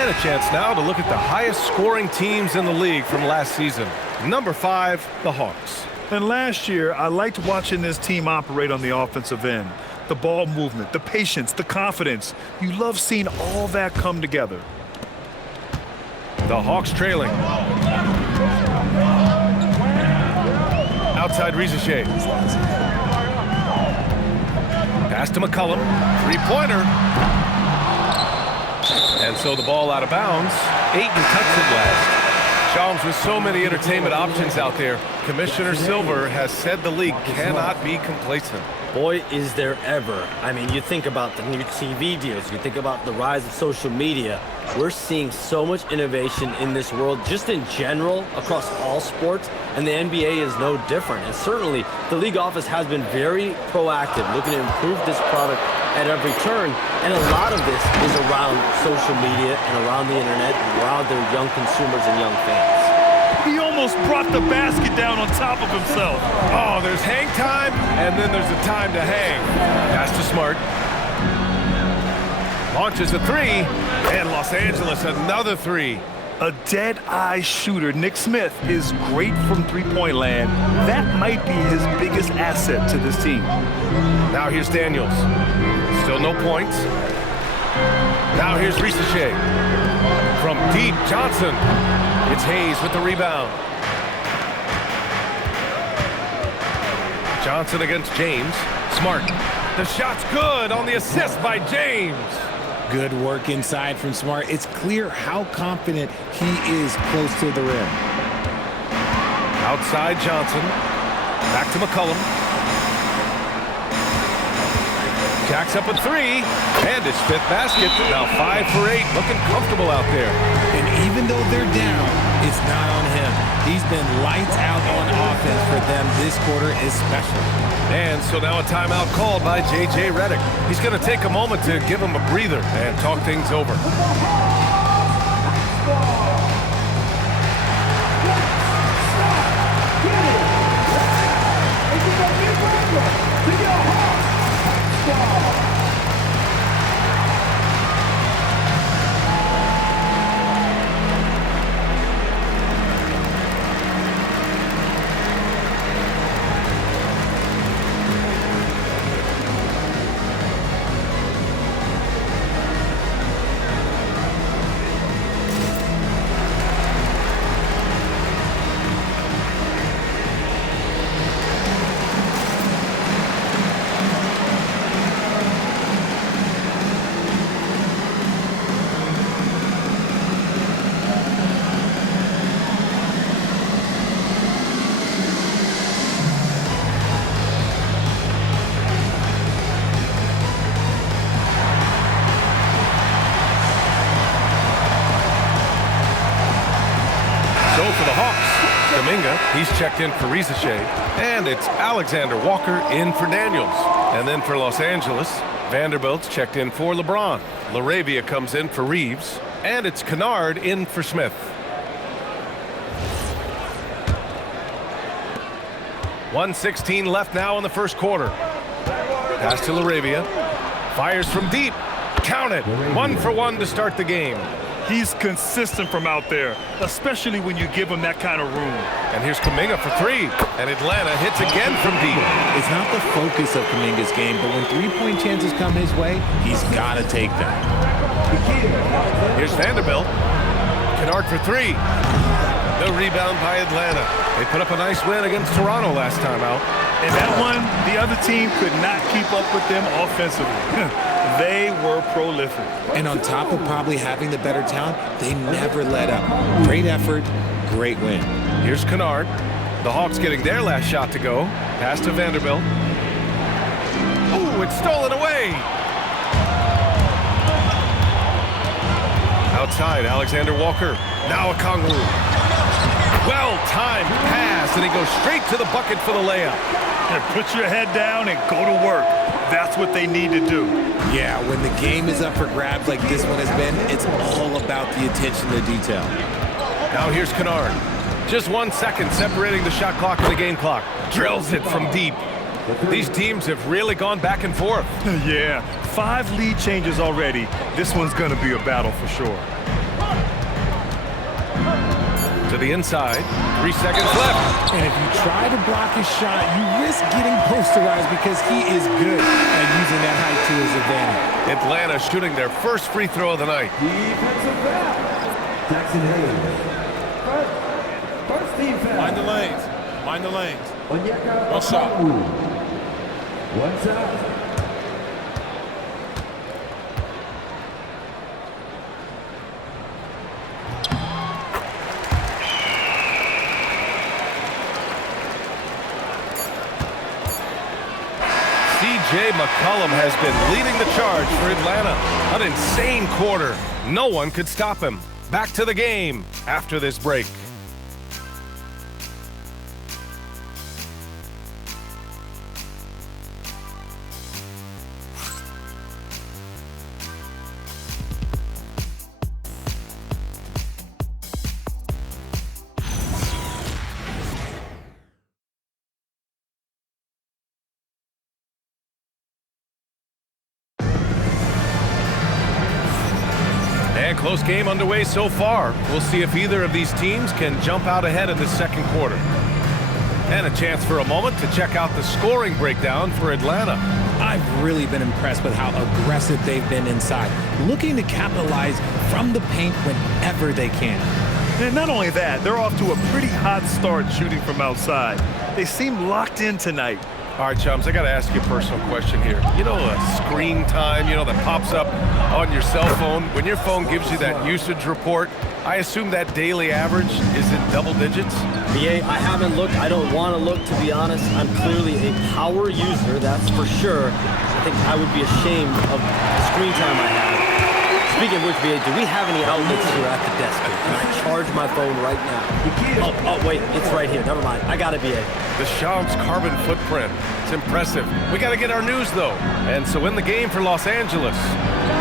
And a chance now to look at the highest scoring teams in the league from last season. Number 5, the Hawks. And last year, I liked watching this team operate on the offensive end. The ball movement, the patience, the confidence. You love seeing all that come together. The Hawks trailing. Outside Rizachet. Pass to McCullum. Three-pointer. And so the ball out of bounds. Ayton touched it last. Shams, with so many entertainment options out there, Commissioner Silver has said the league cannot be complacent. Boy, is there ever. I mean, you think about the new TV deals, you think about the rise of social media. We're seeing so much innovation in this world, just in general, across all sports, and the NBA is no different. And certainly, the league office has been very proactive, looking to improve this product at every turn, and a lot of this is around social media and around the internet and around their young consumers and young fans. He almost brought the basket down on top of himself. Oh, there's hang time, and then there's a time to hang. Pass to Smart. Launches a three, and Los Angeles another three. A dead-eye shooter, Nick Smith, is great from three-point land. That might be his biggest asset to this team. Now here's Daniels. Still no points. Now here's Rizachet. From deep, Johnson. It's Hayes with the rebound. Johnson against James. Smart. The shot's good on the assist by James. Good work inside from Smart. It's clear how confident he is close to the rim. Outside Johnson. Back to McCullum. Jacks up a three, and his 5th basket. Now 5 for 8, looking comfortable out there. And even though they're down, it's not on him. He's been lights out on offense for them this quarter especially. And so now a timeout called by J.J. Redick. He's going to take a moment to give him a breather and talk things over. He's checked in for Rizachet, and it's Alexander Walker in for Daniels. And then for Los Angeles, Vanderbilt's checked in for LeBron. LaRavia comes in for Reeves, and it's Kennard in for Smith. .116 left now in the first quarter. Pass to LaRavia. Fires from deep. Count it. 1 for 1 to start the game. He's consistent from out there, especially when you give him that kind of room. And here's Kuminga for 3, and Atlanta hits again from deep. It's not the focus of Kuminga's game, but when three-point chances come his way, he's got to take them. Here's Vanderbilt. Kennard for 3. The rebound by Atlanta. They put up a nice win against Toronto last time out. And that one, the other team could not keep up with them offensively. They were prolific. And on top of probably having the better talent, they never let up. Great effort, great win. Here's Kennard. The Hawks getting their last shot to go. Pass to Vanderbilt. Ooh, it's stolen away. Outside, Alexander Walker. Now a Kongwu. Well-timed pass, and he goes straight to the bucket for the layup. And put your head down and go to work. That's what they need to do. Yeah, when the game is up for grabs like this one has been, it's all about the attention to detail. Now here's Kennard. Just 1 second separating the shot clock and the game clock. Drills it from deep. These teams have really gone back and forth. Yeah, 5 lead changes already. This one's going to be a battle for sure. To the inside, 3 seconds left. And if you try to block his shot, you risk getting posterized because he is good at using that height to his advantage. Atlanta shooting their first free throw of the night. Defensive foul. Jackson Hayes. First team foul. Mind the lanes. Mind the lanes. Onyeka One shot. One shot. C.J. McCollum has been leading the charge for Atlanta. An insane quarter. No one could stop him. Back to the game after this break. Close game underway so far. We'll see if either of these teams can jump out ahead in the second quarter. And a chance for a moment to check out the scoring breakdown for Atlanta. I've really been impressed with how aggressive they've been inside, looking to capitalize from the paint whenever they can. And not only that, they're off to a pretty hot start shooting from outside. They seem locked in tonight. All right, chums, I got to ask you a personal question here. You know, screen time, that pops up on your cell phone. When your phone gives you that usage report, I assume that daily average is in double digits? BA, I haven't looked. I don't want to look, to be honest. I'm clearly a power user, that's for sure. I think I would be ashamed of the screen time I have. Speaking of which, BA, do we have any outlets here at the desk here? Can I charge my phone right now? Oh, wait, it's right here. Never mind. I got it, BA. The Shams carbon footprint. It's impressive. We got to get our news, though. And so in the game for Los Angeles,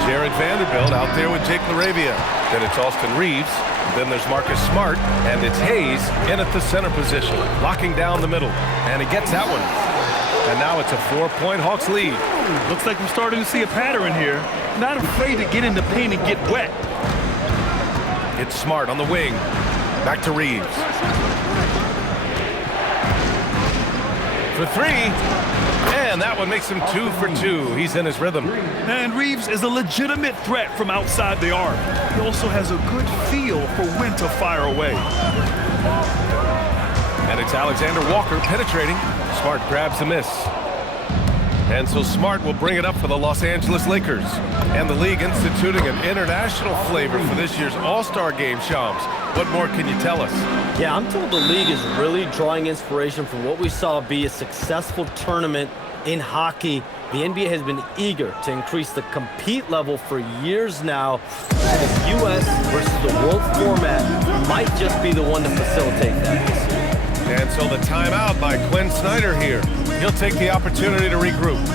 Jared Vanderbilt out there with Jake LaRavia. Then it's Austin Reeves. Then there's Marcus Smart. And it's Hayes in at the center position, locking down the middle. And he gets that one. And now it's a 4-point Hawks lead. Looks like we're starting to see a pattern here. Not afraid to get in the paint and get wet. It's Smart on the wing. Back to Reeves. For 3. And that one makes him 2 for 2. He's in his rhythm. And Reeves is a legitimate threat from outside the arc. He also has a good feel for when to fire away. And it's Alexander Walker penetrating. Smart grabs the miss. And so Smart will bring it up for the Los Angeles Lakers. And the league instituting an international flavor for this year's All-Star Game, Shams. What more can you tell us? Yeah, I'm told the league is really drawing inspiration from what we saw be a successful tournament in hockey. The NBA has been eager to increase the compete level for years now. The U.S. versus the world format might just be the one to facilitate that this year. And so the timeout by Quinn Snyder here. He'll take the opportunity to regroup.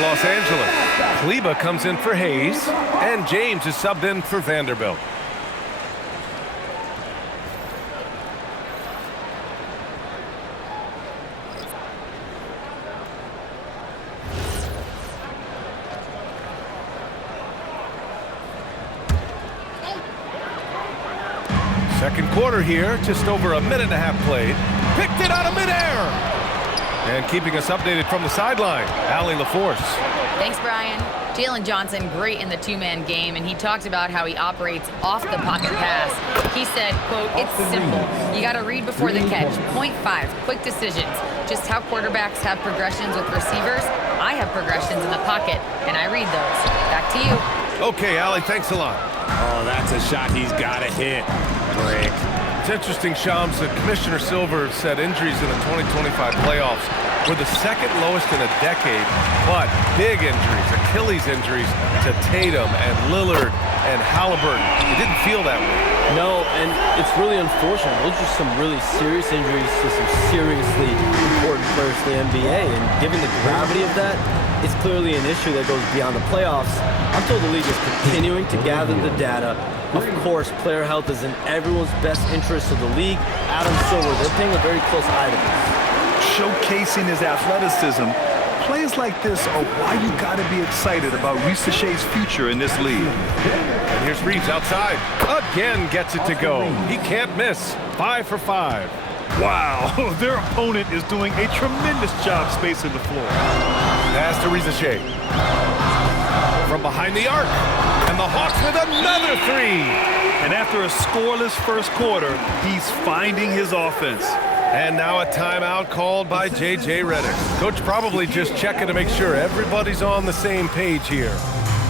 Los Angeles. Kleba comes in for Hayes, and James is subbed in for Vanderbilt. Second quarter here, just over a minute and a half played. Picked it out of midair. And keeping us updated from the sideline, Allie LaForce. Thanks, Brian. Jalen Johnson, great in the two-man game, and he talked about how he operates off the pocket pass. He said, quote, "It's simple. You got to read before the catch. Point 5, quick decisions. Just how quarterbacks have progressions with receivers, I have progressions in the pocket, and I read those." Back to you. Okay, Allie, thanks a lot. Oh, that's a shot he's got to hit. Brick. It's interesting, Shams, that Commissioner Silver said injuries in the 2025 playoffs were the second lowest in a decade, but big injuries, Achilles injuries to Tatum and Lillard and Halliburton. It didn't feel that way. No, and it's really unfortunate. Those are some really serious injuries to some seriously important players to the NBA, and given the gravity of that, it's clearly an issue that goes beyond the playoffs. I'm told the league is continuing to gather the data. Of course, player health is in everyone's best interest of the league. Adam Silver, they're paying a very close eye to this. Showcasing his athleticism, plays like this are why you got to be excited about Shai's future in this league. And here's Reeves outside. Again gets it to go. He can't miss. 5 for 5. Wow, their opponent is doing a tremendous job spacing the floor. Pass to Shai. From behind the arc. And the Hawks with another 3. And after a scoreless first quarter, he's finding his offense. And now a timeout called by J.J. Redick. Coach probably just checking to make sure everybody's on the same page here.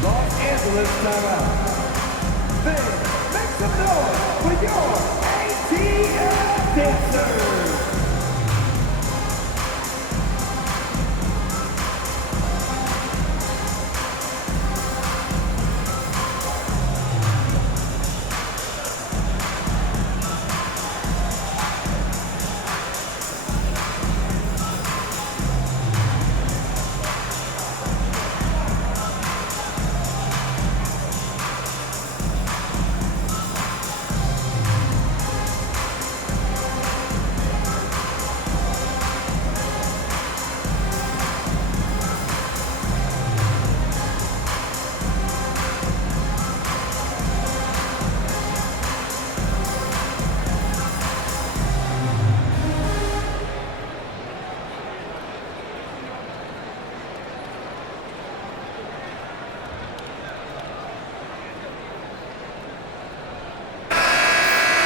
Los Angeles timeout. Then make some noise for your ATL dancers.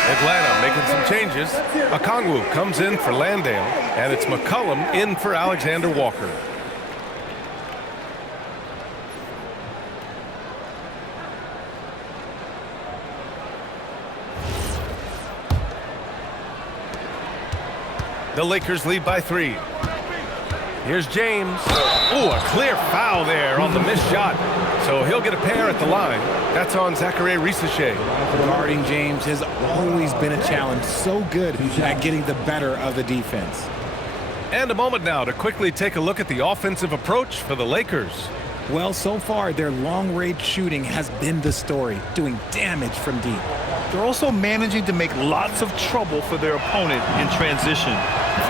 Atlanta making some changes. Okongwu comes in for Landale, and it's McCollum in for Alexander Walker. The Lakers lead by 3. Here's James. Oh, a clear foul there on the missed shot. So he'll get a pair at the line. That's on Zachary Risachet. Guarding James has always been a challenge. So good at getting the better of the defense. And a moment now to quickly take a look at the offensive approach for the Lakers. Well, so far, their long-range shooting has been the story, doing damage from deep. They're also managing to make lots of trouble for their opponent in transition.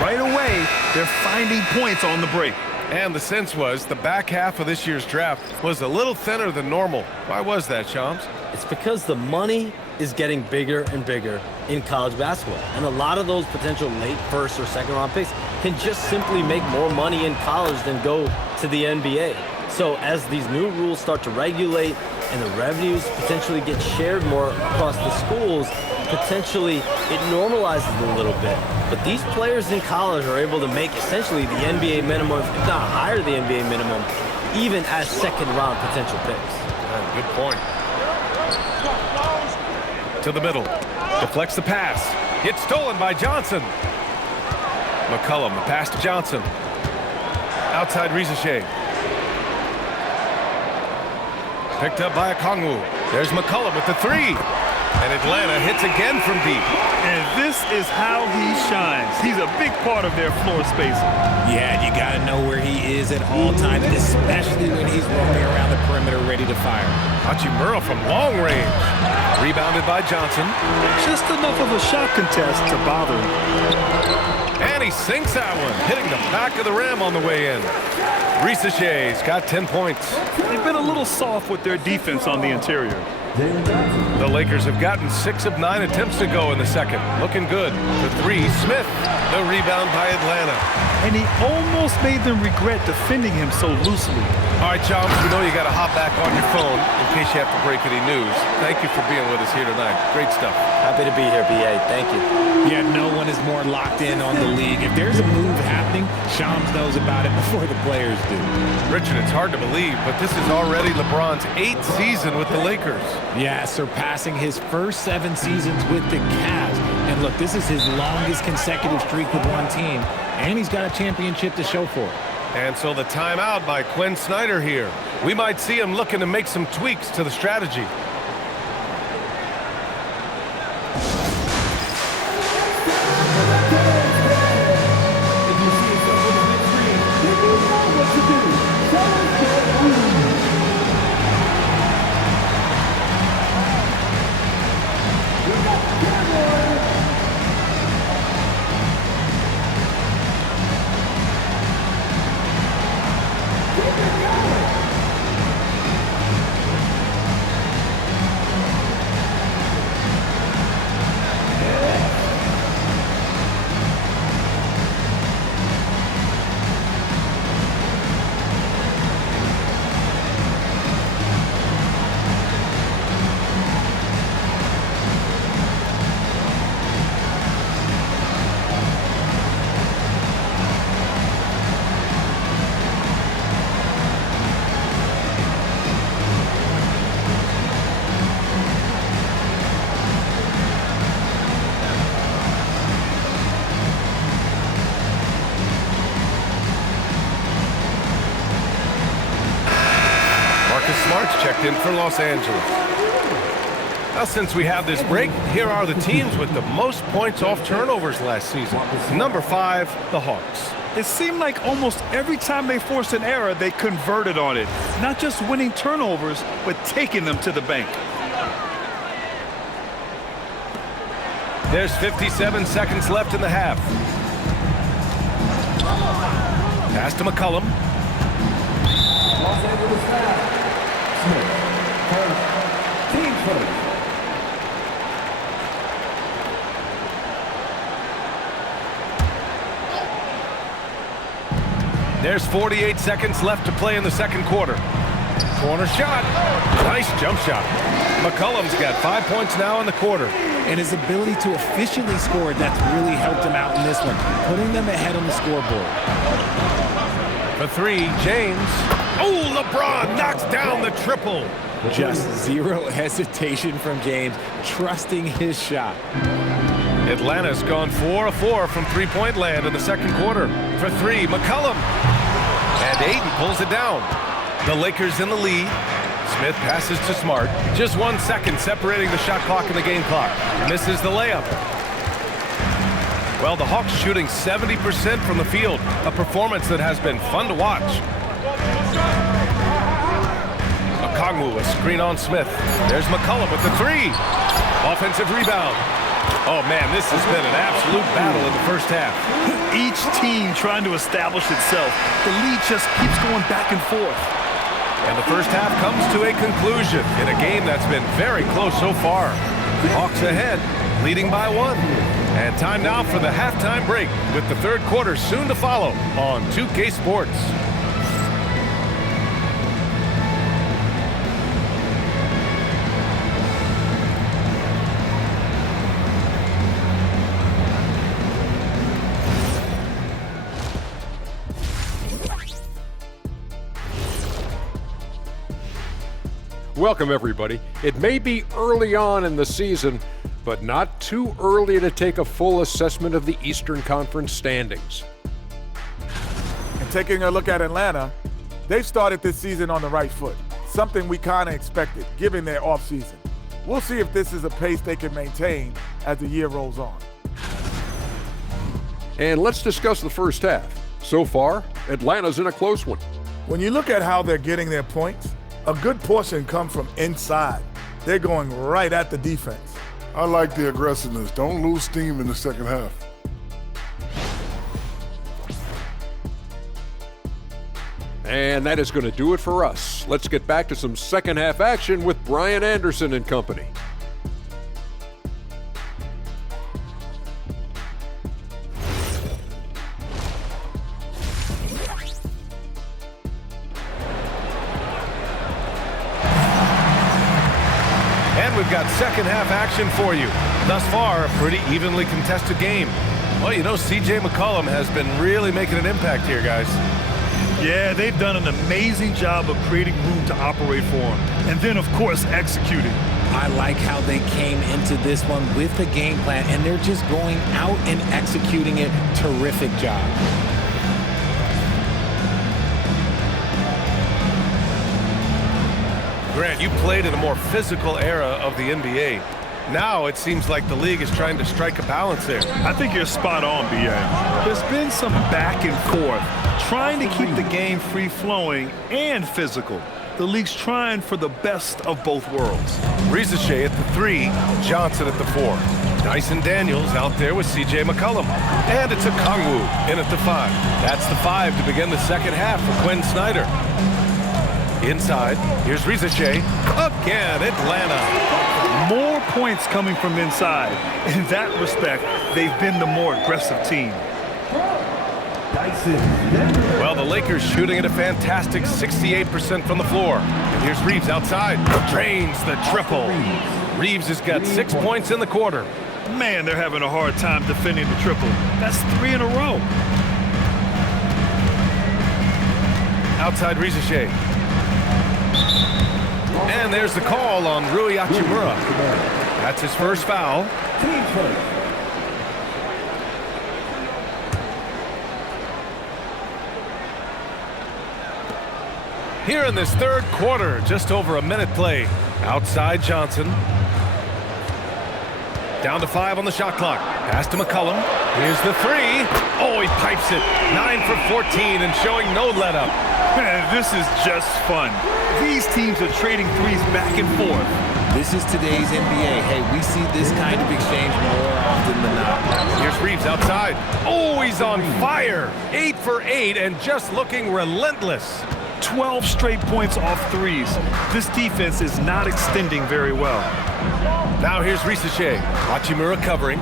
Right away, they're finding points on the break. And the sense was the back half of this year's draft was a little thinner than normal. Why was that, Shams? It's because the money is getting bigger and bigger in college basketball. And a lot of those potential late first or second round picks can just simply make more money in college than go to the NBA. So as these new rules start to regulate and the revenues potentially get shared more across the schools, potentially it normalizes a little bit. But these players in college are able to make essentially the NBA minimum, if not higher the NBA minimum, even as second round potential picks. Yeah, good point. To the middle. Deflects the pass. It's stolen by Johnson. McCollum, the pass to Johnson. Outside Risachet. Picked up by Okongwu. There's McCollum with the 3. And Atlanta hits again from deep. And this is how he shines. He's a big part of their floor spacing. Yeah, you got to know where he is at all times, especially when he's roaming around the perimeter ready to fire. Hachimura from long range. Rebounded by Johnson. Just enough of a shot contest to bother him. And he sinks that one, hitting the back of the rim on the way in. Risachet's got 10 points. They've been a little soft with their defense on the interior. The Lakers have gotten 6 of 9 attempts to go in the second. Looking good. For 3, Smith. The rebound by Atlanta. And he almost made them regret defending him so loosely. All right, Chomps, we know you got to hop back on your phone in case you have to break any news. Thank you for being with us here tonight. Great stuff. Happy to be here, BA. Thank you. Yeah, no one is more locked in on the league. If there's a move happening, Shams knows about it before the players do. Richard, it's hard to believe, but this is already LeBron's 8th season with the Lakers. Yeah, surpassing his first 7 seasons with the Cavs. And look, this is his longest consecutive streak with one team, and he's got a championship to show for it. And so the timeout by Quinn Snyder here. We might see him looking to make some tweaks to the strategy. Checked in for Los Angeles. Now, since we have this break, here are the teams with the most points off turnovers last season. Number 5, the Hawks. It seemed like almost every time they forced an error, they converted on it. Not just winning turnovers, but taking them to the bank. There's 57 seconds left in the half. Pass to McCollum. Los Angeles Cavs. Smith, first, team first. There's 48 seconds left to play in the second quarter. Corner shot. Nice jump shot. McCollum's got 5 points now in the quarter. And his ability to efficiently score, that's really helped him out in this one, putting them ahead on the scoreboard. For 3, James. Oh, LeBron knocks down the triple. Just zero hesitation from James, trusting his shot. Atlanta's gone 4 of 4 from three-point land in the second quarter. For 3, McCollum. And Aiden pulls it down. The Lakers in the lead. Smith passes to Smart. Just 1 second separating the shot clock and the game clock. Misses the layup. Well, the Hawks shooting 70% from the field, a performance that has been fun to watch. Okongwu, a screen on Smith. There's McCollum with the 3. Offensive rebound. Oh, man, this has been an absolute battle in the first half. Each team trying to establish itself. The lead just keeps going back and forth. And the first half comes to a conclusion in a game that's been very close so far. Hawks ahead, leading by 1. And time now for the halftime break, with the third quarter soon to follow on 2K Sports. Welcome, everybody. It may be early on in the season, but not too early to take a full assessment of the Eastern Conference standings. And taking a look at Atlanta, they've started this season on the right foot, something we kind of expected, given their offseason. We'll see if this is a pace they can maintain as the year rolls on. And let's discuss the first half. So far, Atlanta's in a close one. When you look at how they're getting their points, a good portion come from inside. They're going right at the defense. I like the aggressiveness. Don't lose steam in the second half. And that is going to do it for us. Let's get back to some second half action with Brian Anderson and company. And we've got second half action for you. Thus far, a pretty evenly contested game. Well, you know, C.J. McCollum has been really making an impact here, guys. Yeah, they've done an amazing job of creating room to operate for him. And then, of course, executing. I like how they came into this one with the game plan, and they're just going out and executing it. Terrific job. Grant, you played in a more physical era of the NBA. Now it seems like the league is trying to strike a balance there. I think you're spot on, B.A. There's been some back and forth, trying to keep the game free-flowing and physical. The league's trying for the best of both worlds. Ricochet at the 3, Johnson at the 4. Dyson Daniels out there with C.J. McCollum. And it's a Kongwu in at the 5. That's the 5 to begin the second half for Quinn Snyder. Inside, here's Ricochet. Again, Atlanta. More points coming from inside. In that respect, they've been the more aggressive team. Well, the Lakers shooting at a fantastic 68% from the floor. And here's Reeves outside. Drains the triple. Reeves has got 6 points in the quarter. Man, they're having a hard time defending the triple. That's 3 in a row. Outside Ricochet. And there's the call on Rui Hachimura. That's his first foul. Here in this third quarter, just over a minute play. Outside Johnson. Down to 5 on the shot clock. Pass to McCollum. Here's the 3. Oh, he pipes it. 9 for 14 and showing no let-up. Man, this is just fun. These teams are trading threes back and forth. This is today's NBA. Hey, we see this kind of exchange more often than not. Here's Reeves outside. Oh, he's on fire. 8 for 8 and just looking relentless. 12 straight points off threes. This defense is not extending very well. Now here's Ricochet. Hachimura covering.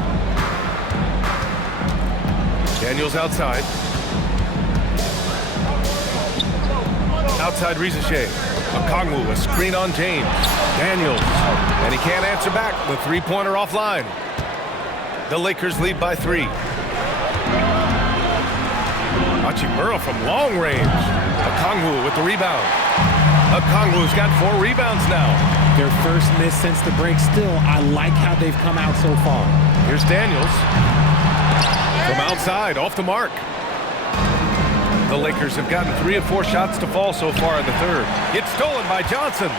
Daniels outside. Outside Ricochet. Okongwu, a screen on James. Daniels. And he can't answer back. The three-pointer offline. The Lakers lead by 3. Hachimura from long range. Okongwu with the rebound. Okongwu's got 4 rebounds now. Their first miss since the break. Still, I like how they've come out so far. Here's Daniels. From outside, off the mark. The Lakers have gotten 3 of 4 shots to fall so far in the third. It's stolen by Johnson.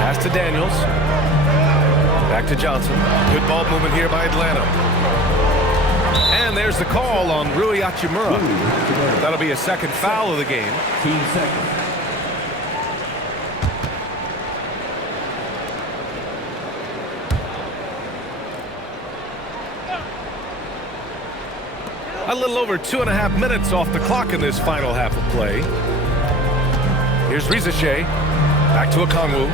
Pass to Daniels. Back to Johnson. Good ball movement here by Atlanta. And there's the call on Rui Hachimura. That'll be a second foul of the game. Team second. A little over 2.5 minutes off the clock in this final half of play. Here's Ricochet. Back to Okongwu.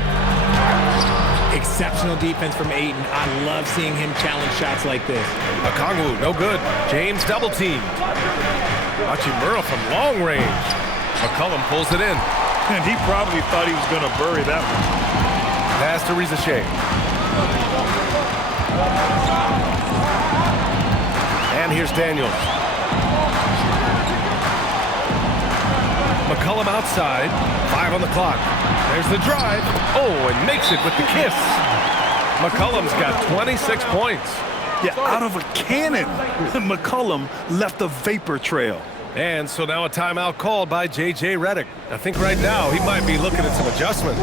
Exceptional defense from Ayton. I love seeing him challenge shots like this. Okongwu, no good. James double team. Hachimura from long range. McCollum pulls it in. And he probably thought he was going to bury that one. Pass to Ricochet. And here's Daniels. McCollum outside. 5 on the clock. There's the drive. Oh, and makes it with the kiss. McCollum's got 26 points. Yeah, out of a cannon. McCollum left a vapor trail. And so now a timeout called by J.J. Redick. I think right now he might be looking at some adjustments.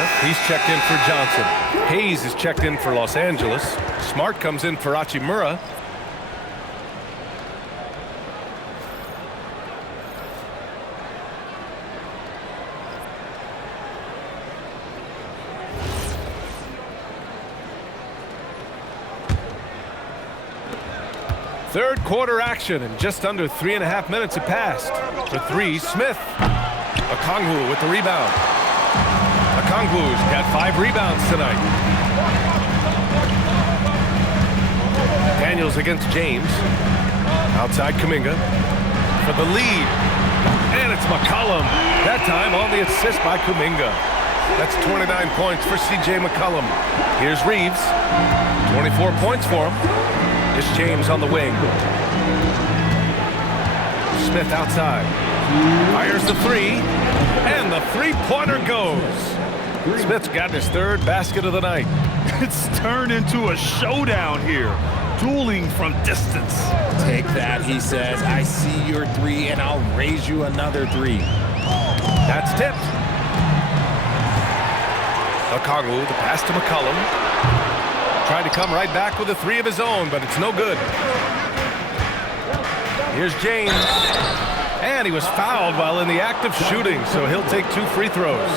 Smith. He's checked in for Johnson. Hayes is checked in for Los Angeles. Smart comes in for Hachimura. Third quarter action, and just under 3.5 minutes have passed. For three, Smith. Okongwu with the rebound. Okongwu's got 5 rebounds tonight. Daniels against James. Outside Kuminga for the lead. And it's McCollum. That time on the assist by Kuminga. That's 29 points for C.J. McCollum. Here's Reeves. 24 points for him. It's James on the wing. Smith outside. Fires the three. And the three-pointer goes. Smith's got his third basket of the night. It's turned into a showdown here. Dueling from distance. Take that, he says. I see your three, and I'll raise you another three. That's tipped. Okongwu, the pass to McCollum. Trying to come right back with a three of his own, but it's no good. Here's James. And he was fouled while in the act of shooting, so he'll take 2 free throws.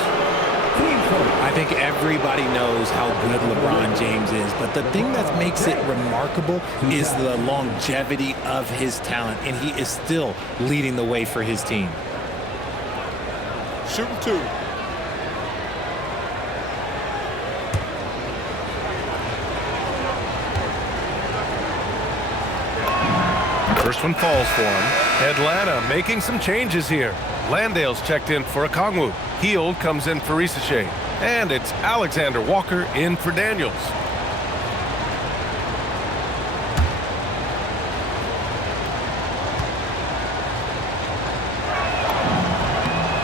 I think everybody knows how good LeBron James is, but the thing that makes it remarkable is the longevity of his talent, and he is still leading the way for his team. Shooting 2. First one falls for him. Atlanta making some changes here. Landale's checked in for Okongwu. Hield comes in for Risache. And it's Alexander Walker in for Daniels.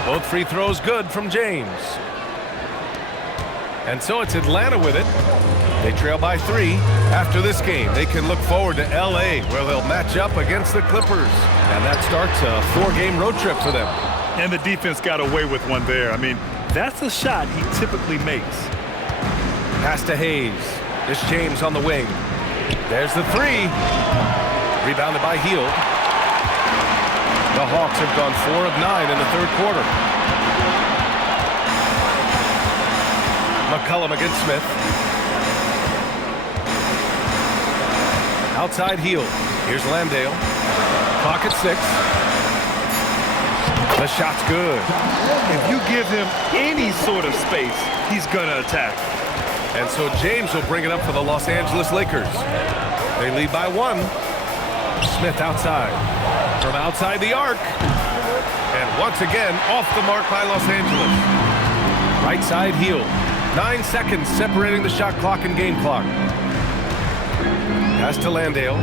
Both free throws good from James. And so it's Atlanta with it. They trail by 3. After this game, they can look forward to L.A., where they'll match up against the Clippers. And that starts a 4-game road trip for them. And the defense got away with one there. I mean, that's a shot he typically makes. Pass to Hayes. It's James on the wing. There's the 3. Rebounded by Hield. The Hawks have gone 4 of 9 in the third quarter. McCollum against Smith. Outside Hield. Here's Landale. Clock at 6. The shot's good. If you give him any sort of space, he's gonna attack. And so James will bring it up for the Los Angeles Lakers. They lead by 1. Smith outside. From outside the arc. And once again, off the mark by Los Angeles. Right side Hield. 9 seconds separating the shot clock and game clock. Pass to Landale.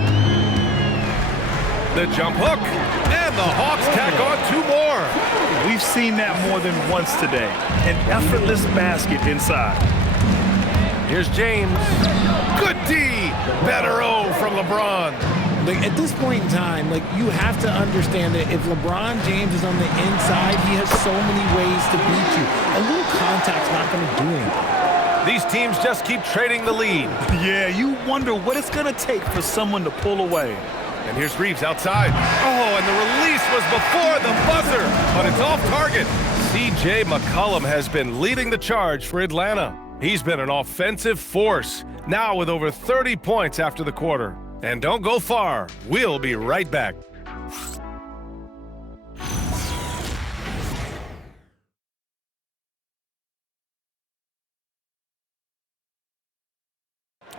The jump hook. And the Hawks tack on 2 more. We've seen that more than once today. An effortless basket inside. Here's James. Good D. Better O from LeBron. Like, at this point in time, like, you have to understand that if LeBron James is on the inside, he has so many ways to beat you. A little contact's not going to do anything. These teams just keep trading the lead. Yeah, you wonder what it's going to take for someone to pull away. And here's Reeves outside. Oh, and the release was before the buzzer, but it's off target. C.J. McCollum has been leading the charge for Atlanta. He's been an offensive force, now with over 30 points after the quarter. And don't go far. We'll be right back.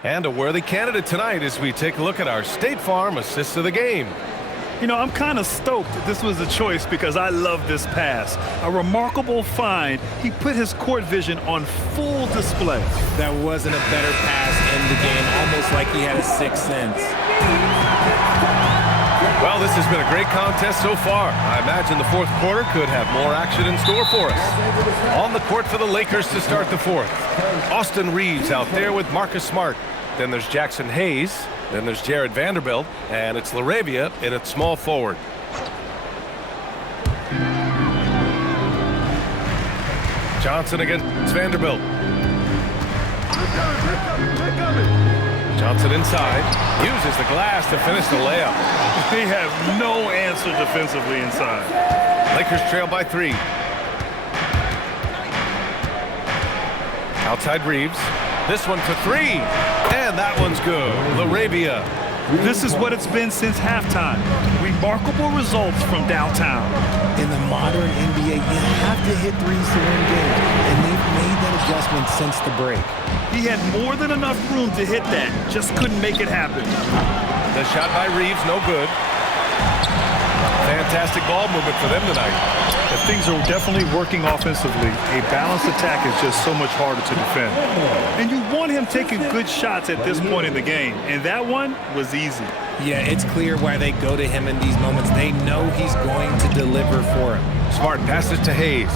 And a worthy candidate tonight as we take a look at our State Farm assist of the game. You know, I'm kind of stoked that this was a choice because I love this pass. A remarkable find. He put his court vision on full display. That wasn't a better pass in the game, almost like he had a sixth sense. Well, this has been a great contest so far. I imagine the fourth quarter could have more action in store for us. On the court for the Lakers to start the fourth. Austin Reeves out there with Marcus Smart. Then there's Jackson Hayes. Then there's Jared Vanderbilt. And it's LaRavia in at small forward. Johnson against Vanderbilt. Johnson inside, uses the glass to finish the layup. They have no answer defensively inside. Lakers trail by 3. Outside Reeves. This one for 3. And that one's good. LaRavia. This is what it's been since halftime. Remarkable results from downtown. In the modern NBA, you have to hit threes to win games, and they've made that adjustment since the break. He had more than enough room to hit that, just couldn't make it happen. The shot by Reeves, no good. Fantastic ball movement for them tonight. If things are definitely working offensively, a balanced attack is just so much harder to defend. And you want him taking good shots at this point in the game, and that one was easy. Yeah, it's clear why they go to him in these moments. They know he's going to deliver for him. Smart passes to Hayes.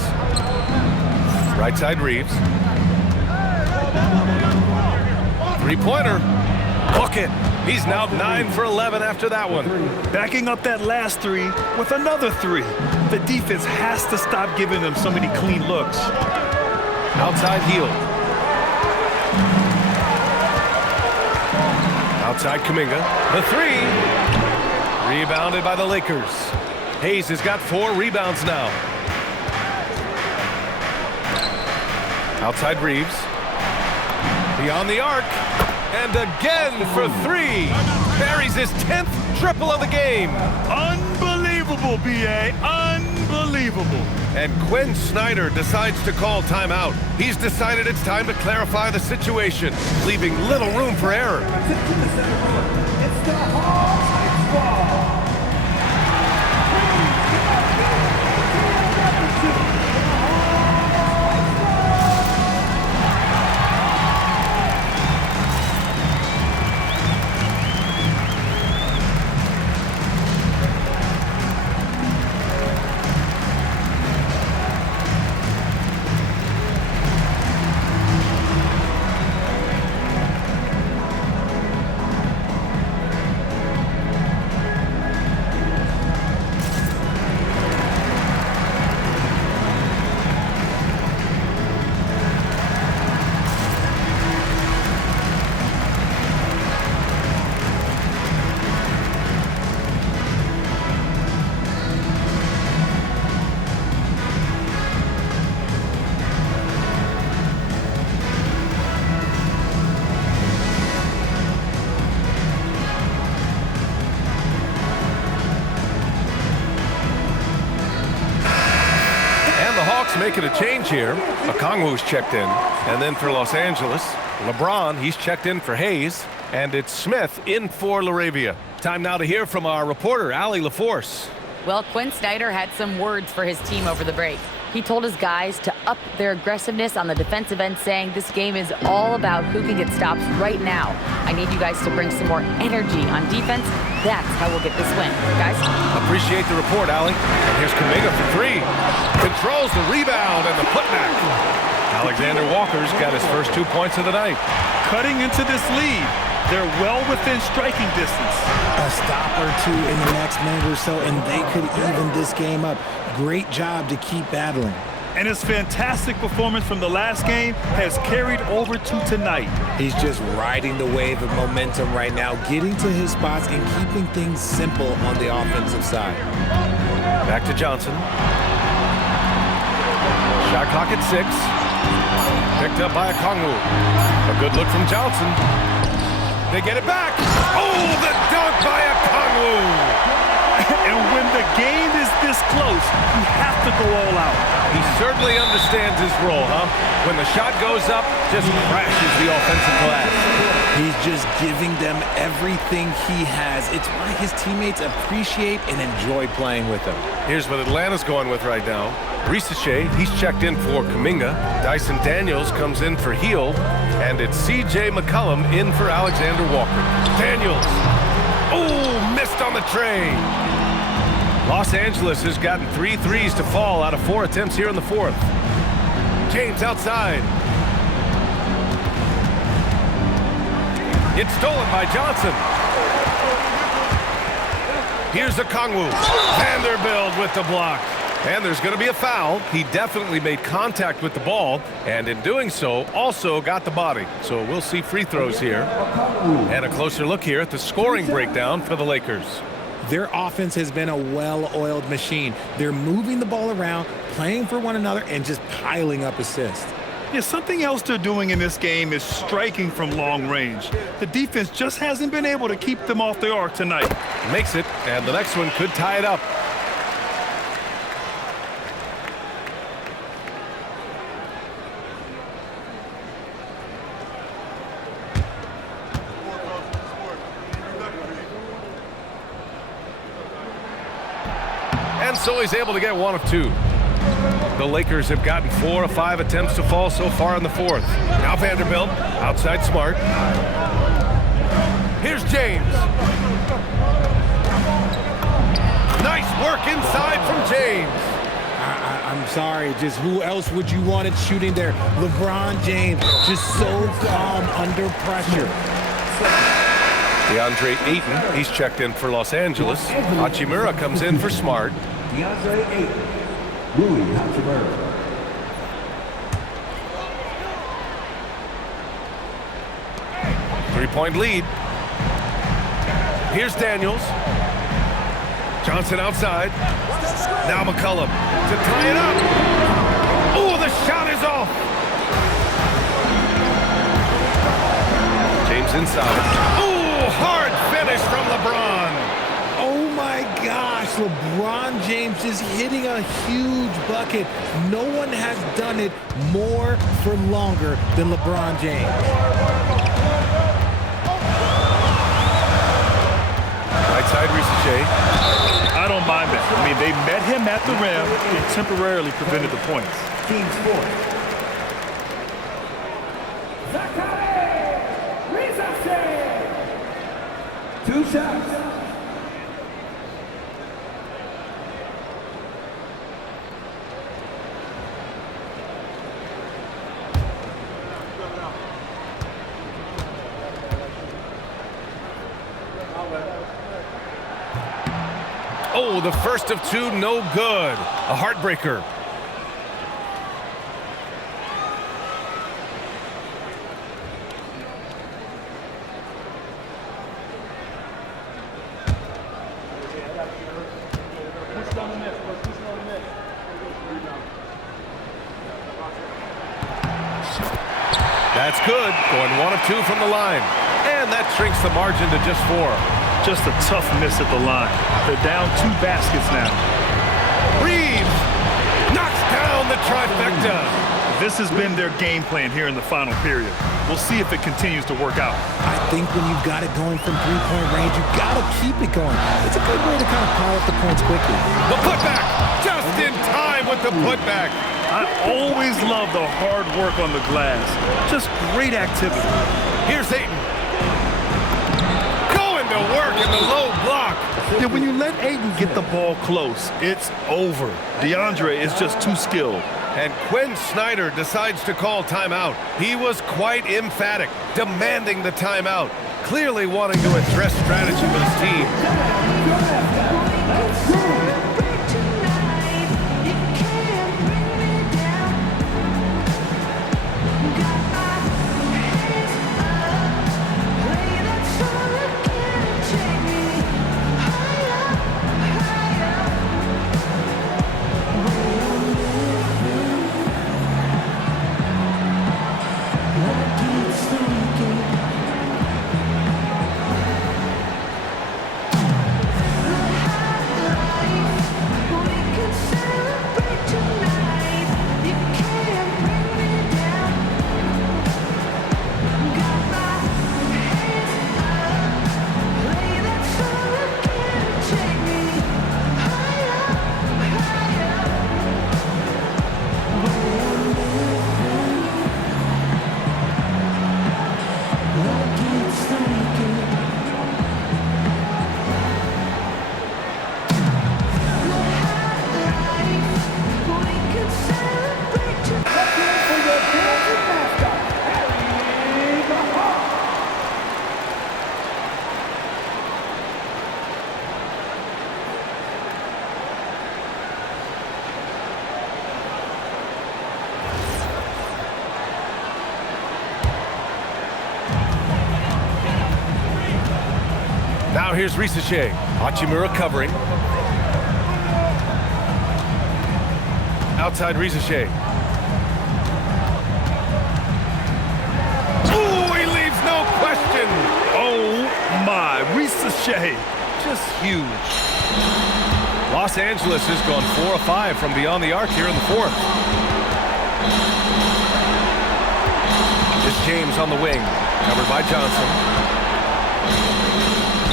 Right side Reeves. Three-pointer. Bucket. He's now 9 for 11 after that one. Backing up that last 3 with another 3. The defense has to stop giving them so many clean looks. Outside heel. Outside Kuminga. The 3. Rebounded by the Lakers. Hayes has got 4 rebounds now. Outside Reeves. Beyond the arc. And again for 3. Buries his 10th triple of the game. Unbelievable, B.A. Unbelievable. And Quinn Snyder decides to call timeout. He's decided it's time to clarify the situation, leaving little room for error. It's the Hawks ball. Making a change here. Okongwu's checked in. And then for Los Angeles, LeBron, he's checked in for Hayes. And it's Smith in for LaRavia. Time now to hear from our reporter, Allie LaForce. Well, Quinn Snyder had some words for his team over the break. He told his guys to up their aggressiveness on the defensive end, saying this game is all about who can get stops right now. I need you guys to bring some more energy on defense. That's how we'll get this win. Guys? Appreciate the report, Allie. And here's Kuminga for 3. Controls the rebound and the putback. Alexander Walker's got his first 2 points of the night. Cutting into this lead. They're well within striking distance. A stop or 2 in the next minute or so, and they could even this game up. Great job to keep battling. And his fantastic performance from the last game has carried over to tonight. He's just riding the wave of momentum right now, getting to his spots and keeping things simple on the offensive side. Back to Johnson. Shot clock at 6. Picked up by Okongwu. A good look from Johnson. They get it back. Oh, the dunk by Okongwu. And when the game is this close, you have to go all out. He certainly understands his role, huh? When the shot goes up, just crashes the offensive glass. He's just giving them everything he has. It's why his teammates appreciate and enjoy playing with him. Here's what Atlanta's going with right now. Risache, he's checked in for Kuminga. Dyson Daniels comes in for Heel. And it's C.J. McCollum in for Alexander Walker. Daniels. Oh, missed on the tray. Los Angeles has gotten 3 threes to fall out of 4 attempts here in the 4th. James outside. It's stolen by Johnson. Here's Okongwu. Vanderbilt with the block. And there's going to be a foul. He definitely made contact with the ball, and in doing so, also got the body. So we'll see free throws here. And a closer look here at the scoring breakdown for the Lakers. Their offense has been a well-oiled machine. They're moving the ball around, playing for one another, and just piling up assists. Yeah, something else they're doing in this game is striking from long range. The defense just hasn't been able to keep them off the arc tonight. Makes it, and the next one could tie it up. And so he's able to get one of two. The Lakers have gotten 4 of 5 attempts to fall so far in the fourth. Now Vanderbilt, outside Smart. Here's James. Nice work inside from James. I'm sorry, just who else would you want it shooting there? LeBron James, just so calm under pressure. DeAndre Ayton, he's checked in for Los Angeles. Hachimura comes in for Smart. DeAndre Ayton. Louis Hachimura. Three-point lead. Here's Daniels. Johnson outside. Now McCollum to tie it up. Oh, the shot is off. James inside. Oh, hard finish from LeBron. Oh my gosh, LeBron James is hitting a huge bucket. No one has done it more for longer than LeBron James. Right side, Reese. I don't mind that. I mean, they met him at the rim and temporarily prevented the points. Team sport. Two shots. Oh, the first of two, no good. A heartbreaker. That's good. Going 1 of 2 from the line. And that shrinks the margin to just 4. Just a tough miss at the line. They're down 2 baskets now. Reeves knocks down the trifecta. This has been their game plan here in the final period. We'll see if it continues to work out. I think when you've got it going from three-point range, you've got to keep it going. It's a good way to kind of pile up the points quickly. The putback, just in time with the putback. I always love the hard work on the glass. Just great activity. Here's Ayton. Going to work in the low block. Yeah, when you let Ayton get the ball close, it's over. DeAndre is just too skilled. And Quinn Snyder decides to call timeout. He was quite emphatic, demanding the timeout, clearly wanting to address strategy with his team. Now here's Risache. Hachimura covering. Outside Risache. Ooh, he leaves no question. Oh my, Risache, just huge. Los Angeles has gone 4 of 5 from beyond the arc here in the fourth. It's James on the wing, covered by Johnson.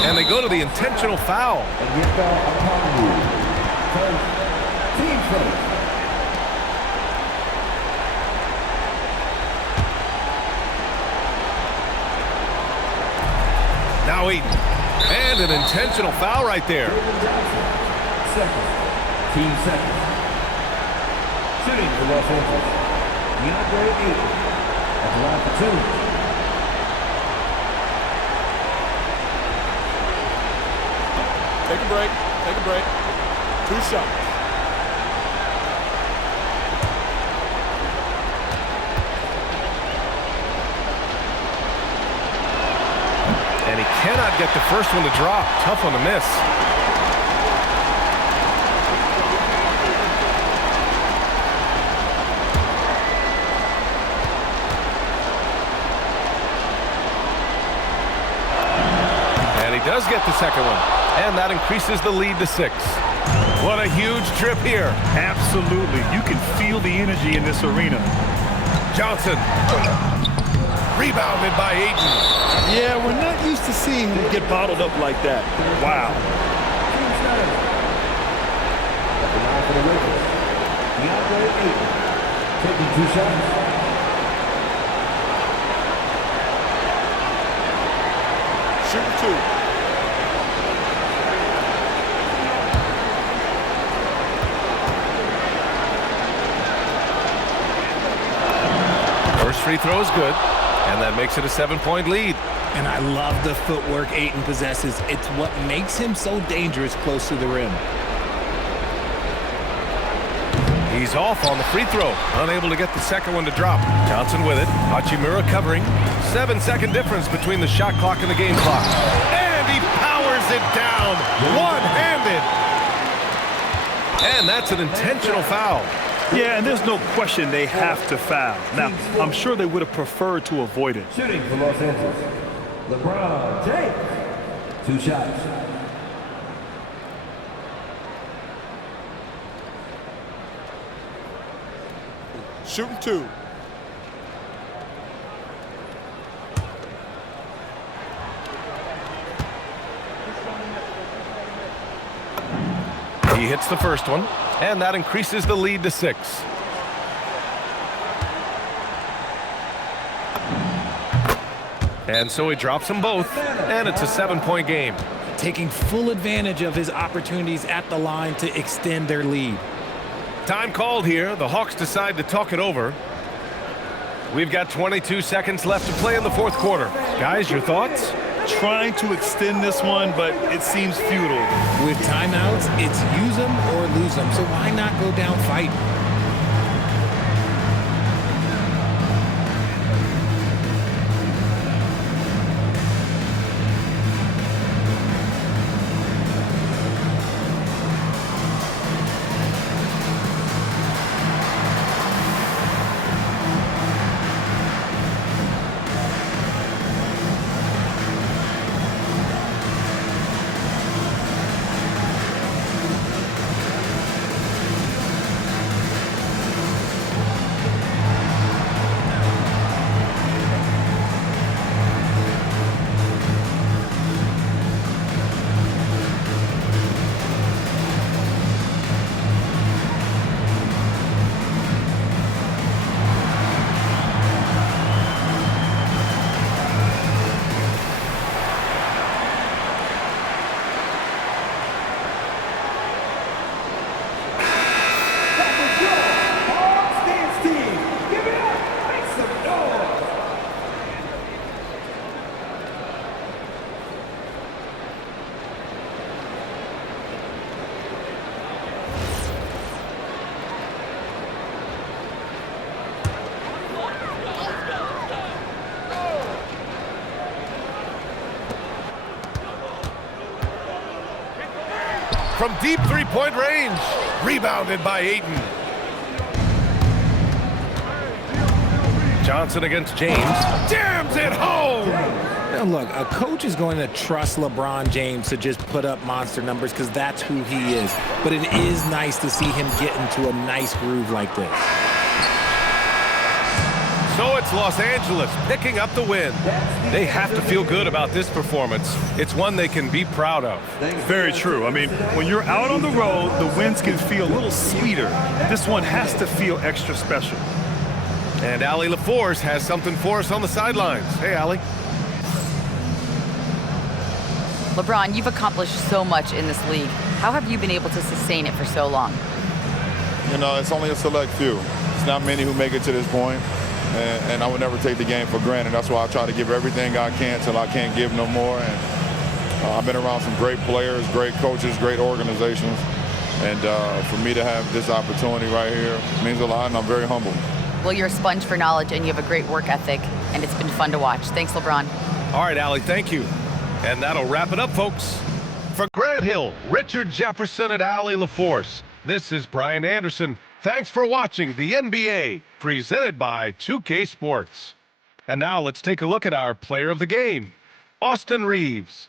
And they go to the intentional foul. Now Eaton. And an intentional foul right there. Team second. Shooting for Los Angeles. DeAndre Ayton. At the line for 2. Take a break. Take a break. 2 shots. And he cannot get the first one to drop. Tough one to miss. And he does get the second one. And that increases the lead to 6. What a huge trip here. Absolutely. You can feel the energy in this arena. Johnson. Rebounded by Ayton. Yeah, we're not used to seeing him get bottled up like that. Wow. At the line for the Lakers. DeAndre Ayton. Taking 2 shots. Shooting 2. First free throw is good, and that makes it a 7-point lead. And I love the footwork Ayton possesses. It's what makes him so dangerous close to the rim. He's off on the free throw, unable to get the second one to drop. Johnson with it. Hachimura covering. 7-second difference between the shot clock and the game clock. And he powers it down, one-handed. And that's an intentional foul. Yeah, and there's no question they have to foul. Now, I'm sure they would have preferred to avoid it. Shooting for Los Angeles. LeBron James. 2 shots. Shooting 2. He hits the first one, and that increases the lead to 6. And so he drops them both, and it's a 7-point game. Taking full advantage of his opportunities at the line to extend their lead. Time called here. The Hawks decide to talk it over. We've got 22 seconds left to play in the fourth quarter. Guys, your thoughts? Trying to extend this one, but it seems futile. With timeouts, it's use them or lose them. So why not go down fighting? from deep three-point range. Rebounded by Ayton. Johnson against James. Jams it home! Now look, a coach is going to trust LeBron James to just put up monster numbers because that's who he is. But it is nice to see him get into a nice groove like this. So it's Los Angeles picking up the win. They have to feel good about this performance. It's one they can be proud of. Very true. I mean, when you're out on the road, the wins can feel a little sweeter. This one has to feel extra special. And Allie LaForce has something for us on the sidelines. Hey, Allie. LeBron, you've accomplished so much in this league. How have you been able to sustain it for so long? You know, it's only a select few. It's not many who make it to this point. And I would never take the game for granted. That's why I try to give everything I can till I can't give no more. And I've been around some great players, great coaches, great organizations. And for me to have this opportunity right here means a lot, and I'm very humbled. Well, you're a sponge for knowledge, and you have a great work ethic, and it's been fun to watch. Thanks, LeBron. All right, Allie, thank you. And that'll wrap it up, folks. For Grant Hill, Richard Jefferson, and Allie LaForce, this is Brian Anderson. Thanks for watching the NBA, presented by 2K Sports. And now let's take a look at our player of the game, Austin Reeves.